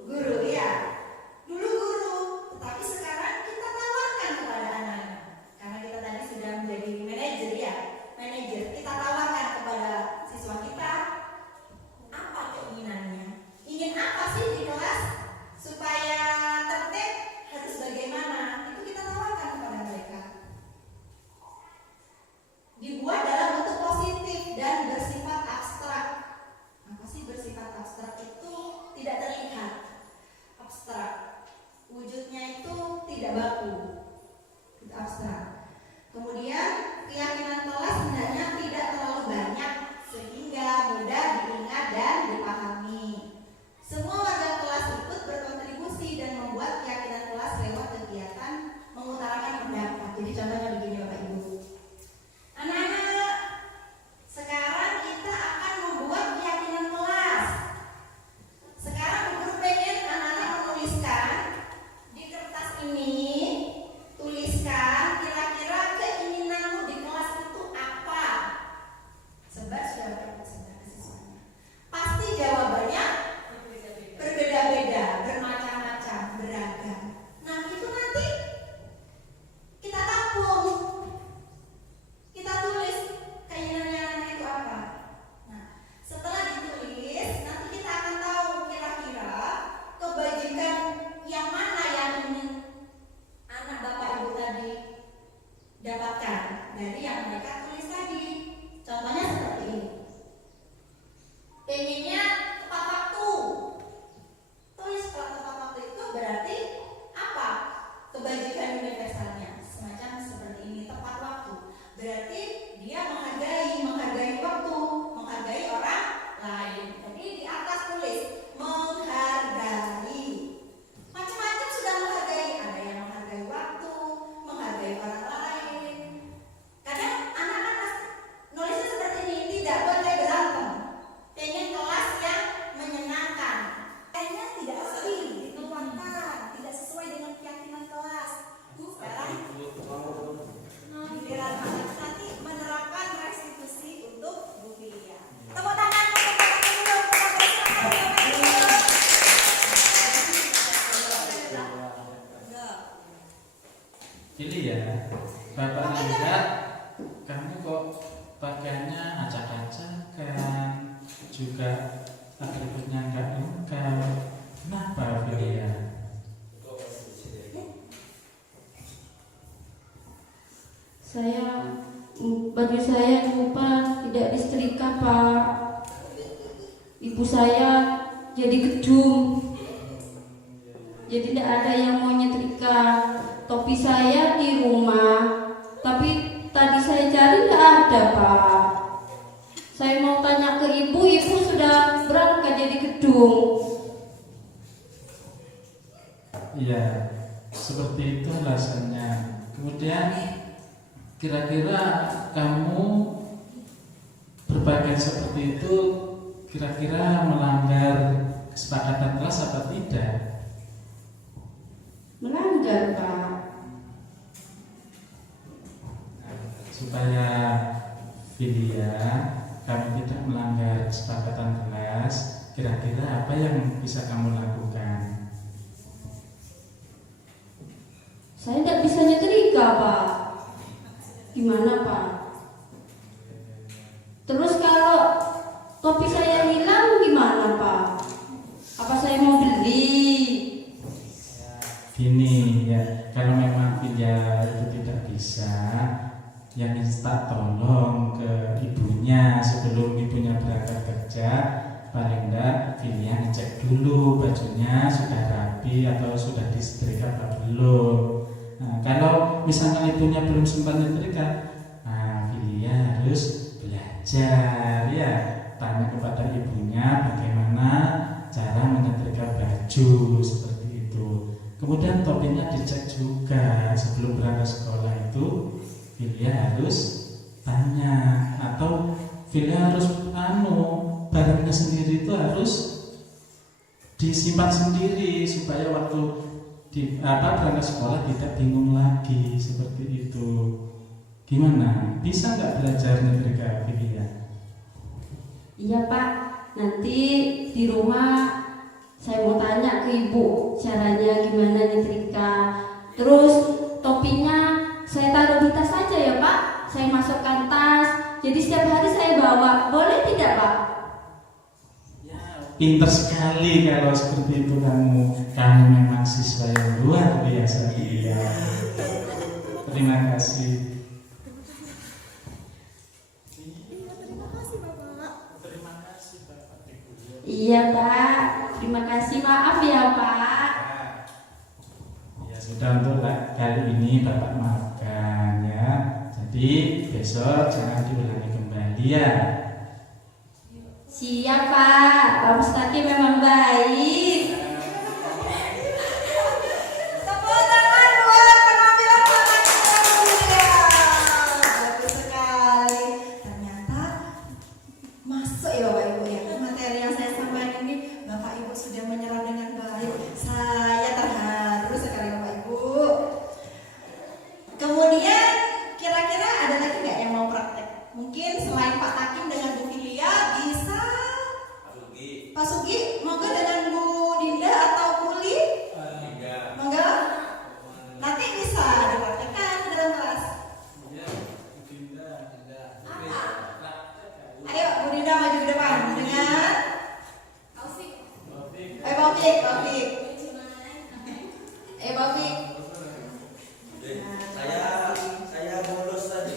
guru ya. Dulu guru, tetapi sekarang kita tawarkan kepada anak-anak. Karena kita tadi sudah menjadi manajer ya. Manajer, kita tawarkan kepada siswa kita apa keinginannya. Ingin apa sih di kelas supaya tertib, harus bagaimana? Itu kita tawarkan kepada mereka. Dibuat dalam bentuk positif dan bersifat abstrak. Apa sih bersifat abstrak itu? Tidak terlihat. Abstrak. Wujudnya itu tidak baku. Itu abstrak. Kemudian keyakinan kelas hendaknya tidak terlalu banyak sehingga mudah diingat dan dipahami. Semua warga kelas ikut berkontribusi dan membuat keyakinan kelas lewat kegiatan mengutarakan pendapat. Jadi contohnya begini Bapak Ibu. Anak-anak, sekarang kita akan membuat keyakinan kelas. Sekarang guru pengen anak-anak menuliskan di kertas ini, tuliskan kira-kira keinginanmu di kelas itu apa. Sebar sudah berapa sebar siswanya? Pasti jawabannya berbeda-beda, bermacam-macam, beragam. Nah itu nanti kita tampung, kita tulis keinginannya anak itu apa. Nah setelah ditulis, nanti kita akan tahu kira-kira kebajikan yang mana yang ingin anak Bapak Ibu tadi dapatkan dari yang mereka tulis tadi. Contohnya seperti ini. Pengennya tepat waktu. Tulis tepat waktu itu berarti apa? Kebajikan universalnya. Semacam seperti ini, tepat waktu. Berarti dia menghargai waktu, menghargai orang lain. Jadi di atas tulis menghargai. Macam-macam sudah menghargai. Ada yang menghargai waktu, menghargai orang lain. Kadang anak-anak nulisnya seperti ini, tidak boleh berantem. Pengen kelas yang menyenangkan. Kayaknya tidak asli, dituangkan, tidak sesuai dengan keyakinan kelas. Sekarang giliran anak nanti menerapkan restitusi untuk Bu Filia. Tepuk tangan untuk Bapak Guru. Jadi ya, Bapak lihat kamu kok pakaiannya acak-acakan, juga atributnya nggak lengkap. Kenapa Filia? Baju saya lupa tidak disetrika Pak. Ibu saya jadi gedung, jadi tidak ada yang mau nyetrika. Topi saya di rumah, tapi tadi saya cari tidak ada Pak. Saya mau tanya ke ibu sudah berangkat jadi gedung. Iya, seperti itu alasannya. Kemudian kira-kira kamu berpakaian seperti itu kira-kira melanggar kesepakatan kelas apa tidak? Melanggar Pak. Supaya Filia, kamu tidak melanggar kesepakatan kelas. Kira-kira apa yang bisa kamu lakukan? Saya tidak bisa nyetrika, Pak. Gimana, Pak? Terus kalau topi saya hilang gimana, Pak? Apa saya mau beli? Gini ya, kalau memang Filia itu tidak bisa, ya minta tolong ke ibunya sebelum ibunya berangkat kerja. Paling enggak Filia ngecek dulu bajunya sudah rapi atau sudah disetrika apa belum. Nah, kalau misalnya ibunya belum sempat nyetrika, nah Filia harus belajar ya, tanya kepada ibunya bagaimana cara menyetrika baju seperti itu. Kemudian topinya dicek juga sebelum berangkat sekolah itu. Filia harus tanya, atau Filia harus barangnya sendiri itu harus disimpan sendiri supaya waktu berangkat sekolah tidak bingung lagi seperti itu. Gimana? Bisa nggak belajar nyetrika, Filia? Iya, Pak. Nanti di rumah saya mau tanya ke ibu caranya gimana nyetrika. Terus topinya saya taruh di tas saja ya, Pak. Saya masukkan tas. Jadi setiap hari saya bawa. Boleh tidak, Pak? Pinter sekali kalau seperti itu kamu. Kamu memang siswa yang luar biasa, Filia. Terima kasih. Iya, Pak. Terima kasih. Maaf ya, Pak. Ya sudah, untuk kali ini Bapak maafkan ya. Jadi besok jangan diulangi kembali ya. Siap, Pak. Pak Mustaqim memang baik. Tepuk tangan buat penampilan Bapak Mulia. Bagus sekali. Ternyata masuk ya Bapak Ibu ya. Materi yang saya sampaikan ini Bapak Ibu sudah menyerap dengan baik. Saya terharu sekali Bapak Ibu. Kemudian kira-kira ada lagi nggak yang mau praktek? Mungkin selain Pak Takim dengan Bu Filia bisa Pak Sugi, monggo dengan Bu Dinda atau Bu Li? Monggo. Nanti bisa dipraktekkan ke dalam kelas. Ayo Bu Dinda maju ke depan dengan Taufik. Taufik. Taufik. Saya bolos tadi.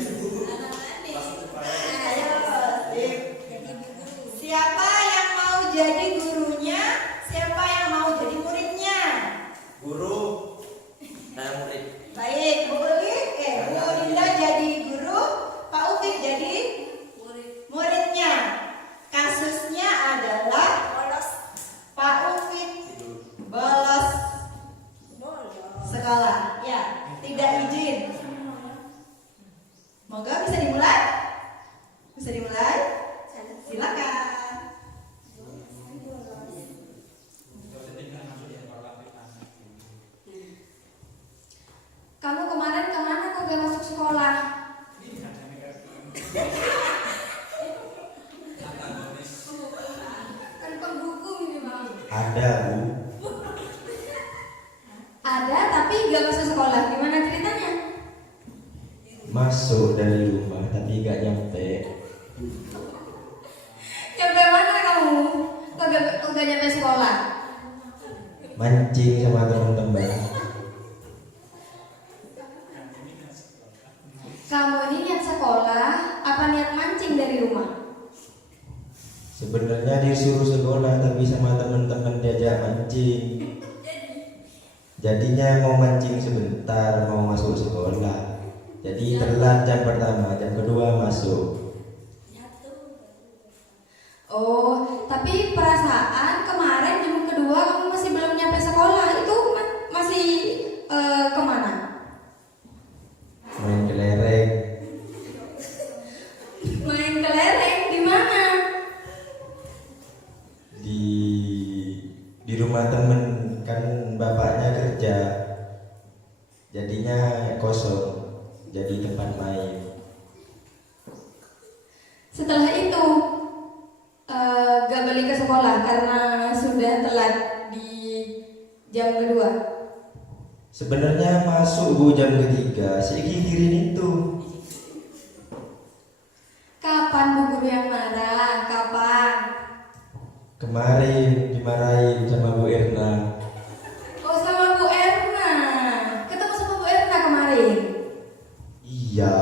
Siapa yang mau jadi gurunya? Siapa yang mau jadi muridnya? Guru, saya murid. Baik, Bu Dinda jadi guru, Pak Ufik jadi muridnya. Kasusnya adalah Pak Ufik bolos sekolah, ya, tidak izin. Moga bisa dimulai? Bisa dimulai? Silakan. Kamu kemarin kemana kok gak masuk sekolah? Kan penghukum ini bang. Ada, Bu. Ada tapi gak masuk sekolah. Gimana ceritanya? Masuk dari rumah tapi gak nyampe. Nyampe mana kamu? Kok gak nyampe sekolah? Mancing sama teman-teman. Kamu ini niat sekolah apa niat mancing dari rumah? Sebenarnya disuruh sekolah tapi sama teman-teman diajak mancing. Jadinya mau mancing sebentar, mau masuk sekolah. Jadi telat jam pertama, jam kedua masuk. Oh, tapi perasaan kemarin jam kedua kamu masih belum nyampe sekolah. Itu masih kemana? Main kelereng. Main kelereng di mana? Di rumah temen, kan bapaknya kerja, jadinya kosong, jadi tempat main. Setelah itu gak balik ke sekolah karena sudah telat di jam kedua. Sebenarnya masuk Bu jam ketiga, si gigirin itu. Kapan bu guru yang marah? Kapan? Kemarin dimarahin sama Bu Erna. Oh sama Bu Erna. Ketemu sama Bu Erna kemarin. Iya.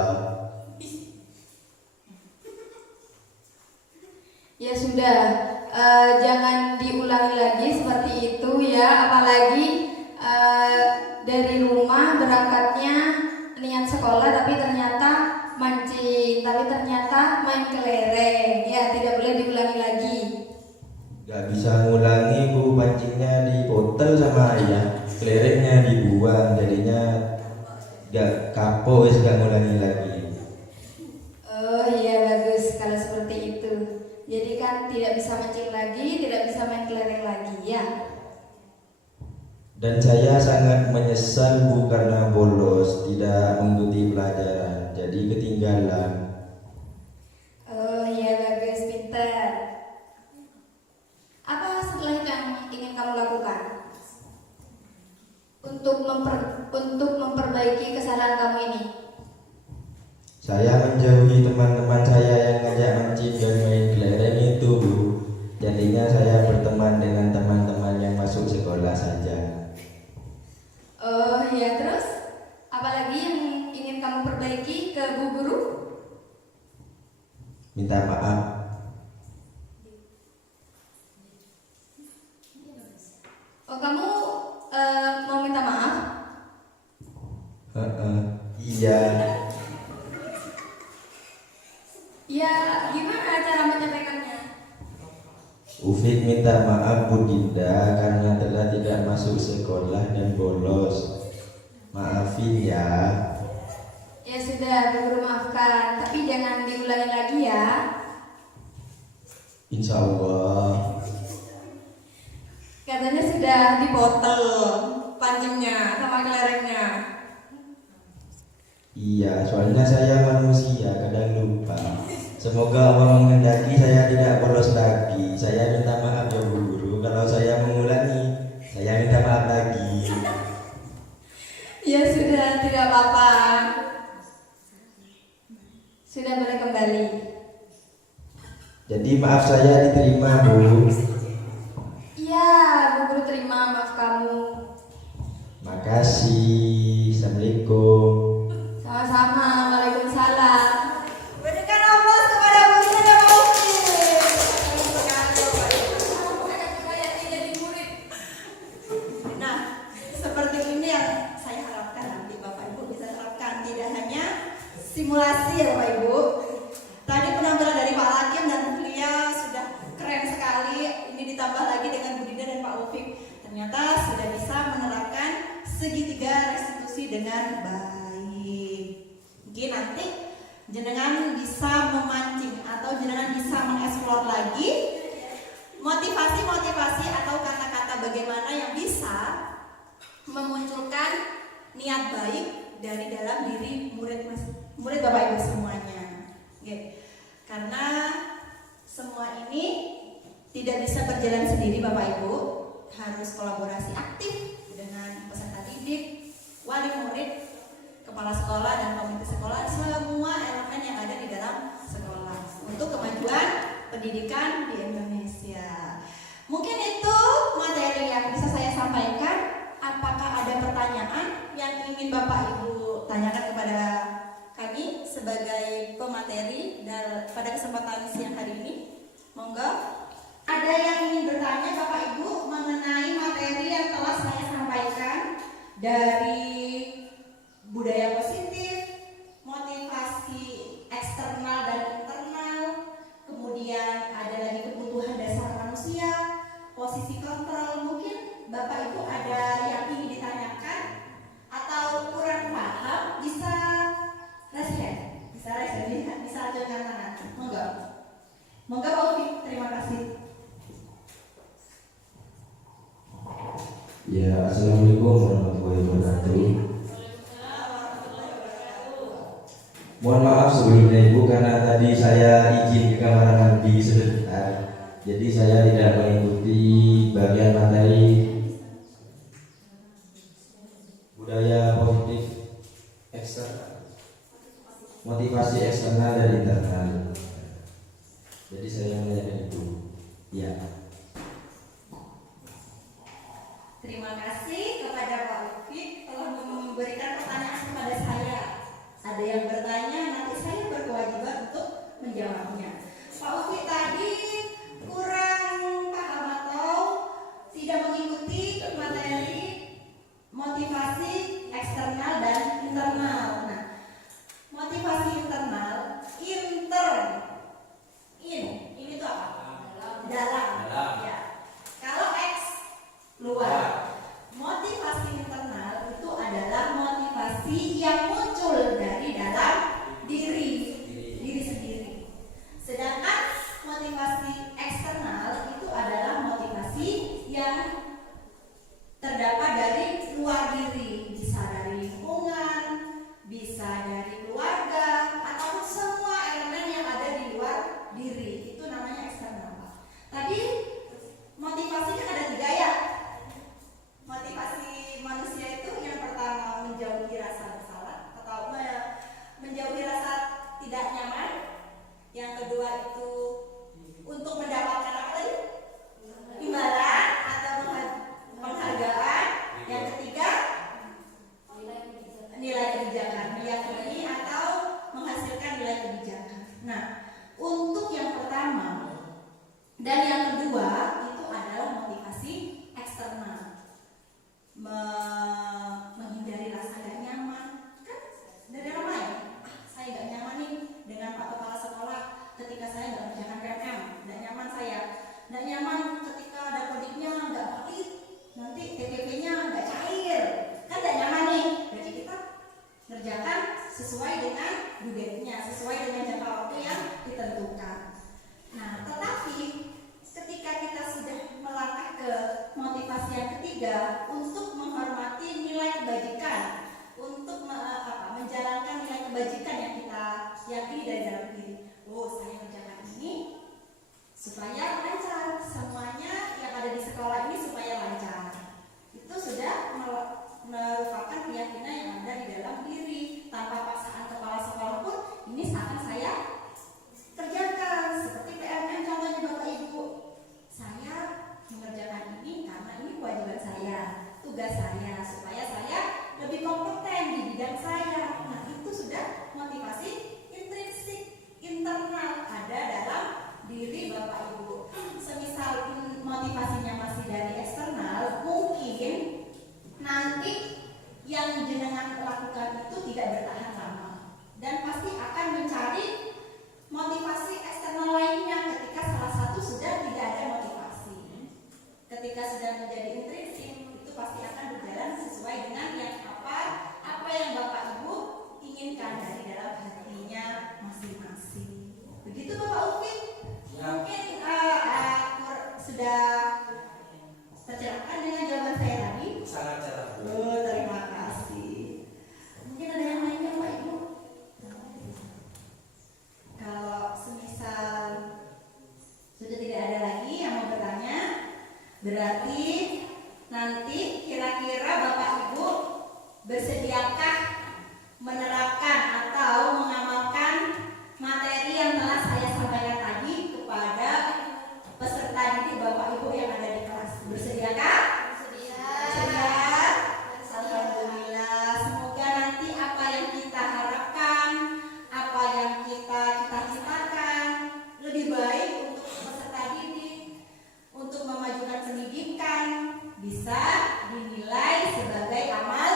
Ya sudah, jangan diulangi lagi seperti itu ya. Apalagi dari rumah berangkatnya niat sekolah tapi ternyata mancing, tapi ternyata main kelereng. Ya tidak boleh diulangi lagi. Gak bisa ngulangi Bu, pancingnya dipotong sama ayah, kelerengnya dibuang, jadinya gak kapok, gak ngulangi lagi. Oh iya bagus kalau seperti itu. Jadi kan tidak bisa mancing lagi, tidak bisa main kelereng lagi ya. Dan saya sangat menyesal Bu karena bolos, tidak mengikuti pelajaran, jadi ketinggalan. Oh iya bagus, pinter. Apa setelah itu yang ingin kamu lakukan untuk memperbaiki kesalahan kamu ini? Saya menjauhi teman-teman saya yang ngajak mancing dan main kelereng itu Bu. Jadinya saya berteman dengan teman-teman yang masuk sekolah saja. Oh iya, terus apalagi yang ingin kamu perbaiki ke Bu Guru? Minta maaf. Oh kamu mau minta maaf? Iya. Ya gimana cara menyampaikannya? Ufik minta maaf Bu Dinda karena telah tidak masuk sekolah dan bolos. Maafin ya. Ya sudah, Bu Guru maafkan, tapi jangan diulangi lagi ya. Insya Allah. Katanya sudah dipotong pancingnya sama kelerengnya. Iya, soalnya saya manusia kadang lupa. Semoga Allah menghendaki saya tidak bolos lagi. Saya minta maaf ya Bu Guru. Kalau saya mengulangi, saya minta maaf lagi. Ya sudah, tidak apa-apa. Sudah boleh kembali. Jadi maaf saya diterima Bu. Iya, Bu Guru terima maaf kamu. Makasih. Assalamualaikum. Sama-sama, waalaikumsalam. Berikan aplaus kepada Bu Dinda dan Pak Ufik. Nah, seperti ini yang saya harapkan nanti Bapak Ibu bisa terapkan, tidak hanya simulasi ya Bapak Ibu. Tadi penampilan dari Pak Hakim dan Bu Lia sudah keren sekali. Ini ditambah lagi dengan Bu Dinda dan Pak Ufik. Ternyata sudah bisa menerapkan segitiga restitusi dengan baik. Mungkin nanti jenengan bisa memancing atau jenengan bisa mengeksplor lagi motivasi-motivasi atau kata-kata bagaimana yang bisa memunculkan niat baik dari dalam diri murid Bapak Ibu semuanya. Oke. Karena semua ini tidak bisa berjalan sendiri Bapak Ibu, harus kolaborasi aktif dengan peserta didik, wali murid, kepala sekolah dan komite sekolah, semua elemen yang ada di dalam sekolah untuk kemajuan pendidikan di Indonesia. Mungkin itu materi yang bisa saya sampaikan. Apakah ada pertanyaan yang ingin Bapak Ibu tanyakan kepada kami sebagai pemateri pada kesempatan siang hari ini? Monggo. Ada yang ingin bertanya Bapak Ibu mengenai materi yang telah saya sampaikan dari budaya positif, motivasi eksternal dan internal, kemudian ada lagi kebutuhan dasar manusia, posisi kontrol. Mungkin Bapak Ibu ada yang ingin ditanyakan atau kurang paham, bisa raise hand, bisa ajukan tangan. Monggo. Monggo Pak Ufik, terima kasih. Ya, assalamualaikum warahmatullahi wabarakatuh. Mohon maaf sebelumnya Ibu karena tadi saya izin ke kamar mandi sebentar. Jadi saya tidak mengikuti bagian materi budaya positif eksternal, motivasi eksternal dan internal. Jadi saya menanyakan itu. Ya. Terima kasih kepada Pak Ufik telah memberikan pertanyaan kepada saya. Ada yang bertanya, nanti saya berkewajiban untuk menjawabnya. Pak Ufik tadi kurang paham atau tidak mengikuti materi motivasi eksternal dan internal. Nah, motivasi internal, ini tuh apa? Dalam. Ya. Kalau X luar. Motivasi internal itu adalah motivasi yang muncul dari dalam diri sendiri. Sedangkan motivasi eksternal itu adalah motivasi yang terdapat dari luar diri, bisa dari lingkungan, bisa dari keluarga, ataupun semua elemen yang ada di luar diri. Itu namanya eksternal, Pak. Tadi motivasinya ada 3 ya. Motivasi manusia itu yang pertama menjauhi rasa bersalah atau menjauhi rasa tidak nyaman. Yang kedua itu untuk mendapatkan apa tadi? Imbalan atau penghargaan. Yang ketiga nilai kebijakan, meyakini atau menghasilkan nilai kebijakan. Nah, untuk yang pertama dan yang kedua itu adalah motivasi eksternal. Menghindari rasa gak nyaman, kan dari orang lain. Saya gak nyaman nih dengan Pak Kepala Sekolah ketika saya gak mengerjakan PMM, gak nyaman saya, gak nyaman ketika ada kodiknya gak valid, nanti TPP-nya gak cair, kan gak nyaman nih. Jadi kita ngerjakan sesuai dengan budgetnya, sesuai dengan jangka waktu yang ditentukan. Nah, tetapi ketika kita sudah melangkah ke motivasi yang ketiga untuk menghormati nilai kebajikan, untuk menjalankan nilai kebajikan yang kita yakini dari dalam diri. Oh, saya menjalankan ini supaya lancar, semuanya yang ada di sekolah ini supaya lancar. Itu sudah merupakan keyakinan yang ada di dalam diri. Tanpa paksaan kepala sekolah pun ini akan saya kerjakan. Seperti PMM contohnya Bapak Ibu, saya mengerjakan ini karena ini kewajiban saya, tugas saya, supaya saya lebih kompeten di bidang saya. Nah, itu sudah motivasi intrinsik internal ada dalam diri Bapak Ibu. Semisal motivasinya masih dari eksternal, mungkin nanti yang jenengan lakukan itu tidak bertahan lama dan pasti akan mencari motivasi eksternal lainnya ketika salah satu sudah tidak ada motivasi. Ketika sudah menjadi intrinsik, itu pasti akan berjalan sesuai dengan yang apa yang Bapak Ibu inginkan dari dalam hatinya masing-masing. Begitu Bapak Ufik? Mungkin sudah tercerahkan dengan jawaban saya tadi. Sangat cerah. Oh, terima kasih. Mungkin ada yang lainnya Pak Ibu? Kalau semisal sudah tidak ada lagi yang mau bertanya, berarti nanti kira-kira Bapak Ibu bersediakah menerapkan atau mengamalkan materi yang telah saya sampaikan tadi kepada peserta didik Bapak Ibu yang ada di kelas? Bersediakah? Bersedia. Alhamdulillah. Semoga nanti apa yang kita harapkan, apa yang kita cita-citakan lebih baik untuk peserta didik, untuk memajukan pendidikan, bisa dinilai sebagai amal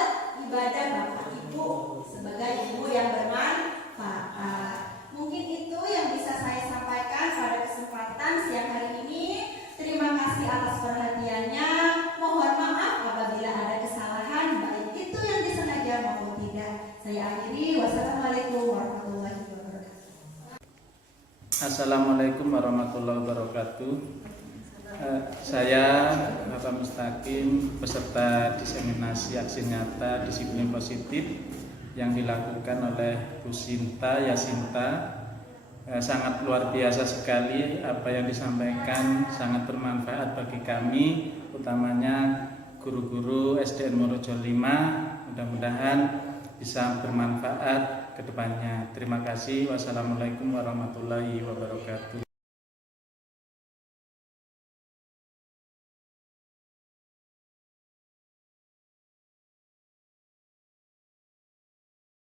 ibadah Bapak Ibu, sebagai ibu yang bermanfaat. Mungkin itu yang bisa saya sampaikan pada kesempatan siang hari ini. Terima kasih atas perhatiannya. Mohon maaf apabila ada kesalahan, baik itu yang disengaja maupun tidak. Saya akhiri. Wassalamualaikum warahmatullahi wabarakatuh. Assalamualaikum warahmatullahi wabarakatuh. Saya Bapak Mustaqim, peserta diseminasi aksi nyata disiplin positif yang dilakukan oleh Bu Sinta Yasinta. Sangat luar biasa sekali apa yang disampaikan, sangat bermanfaat bagi kami, utamanya guru-guru SDN Morojo 5. Mudah-mudahan bisa bermanfaat ke depannya. Terima kasih. Wassalamualaikum warahmatullahi wabarakatuh.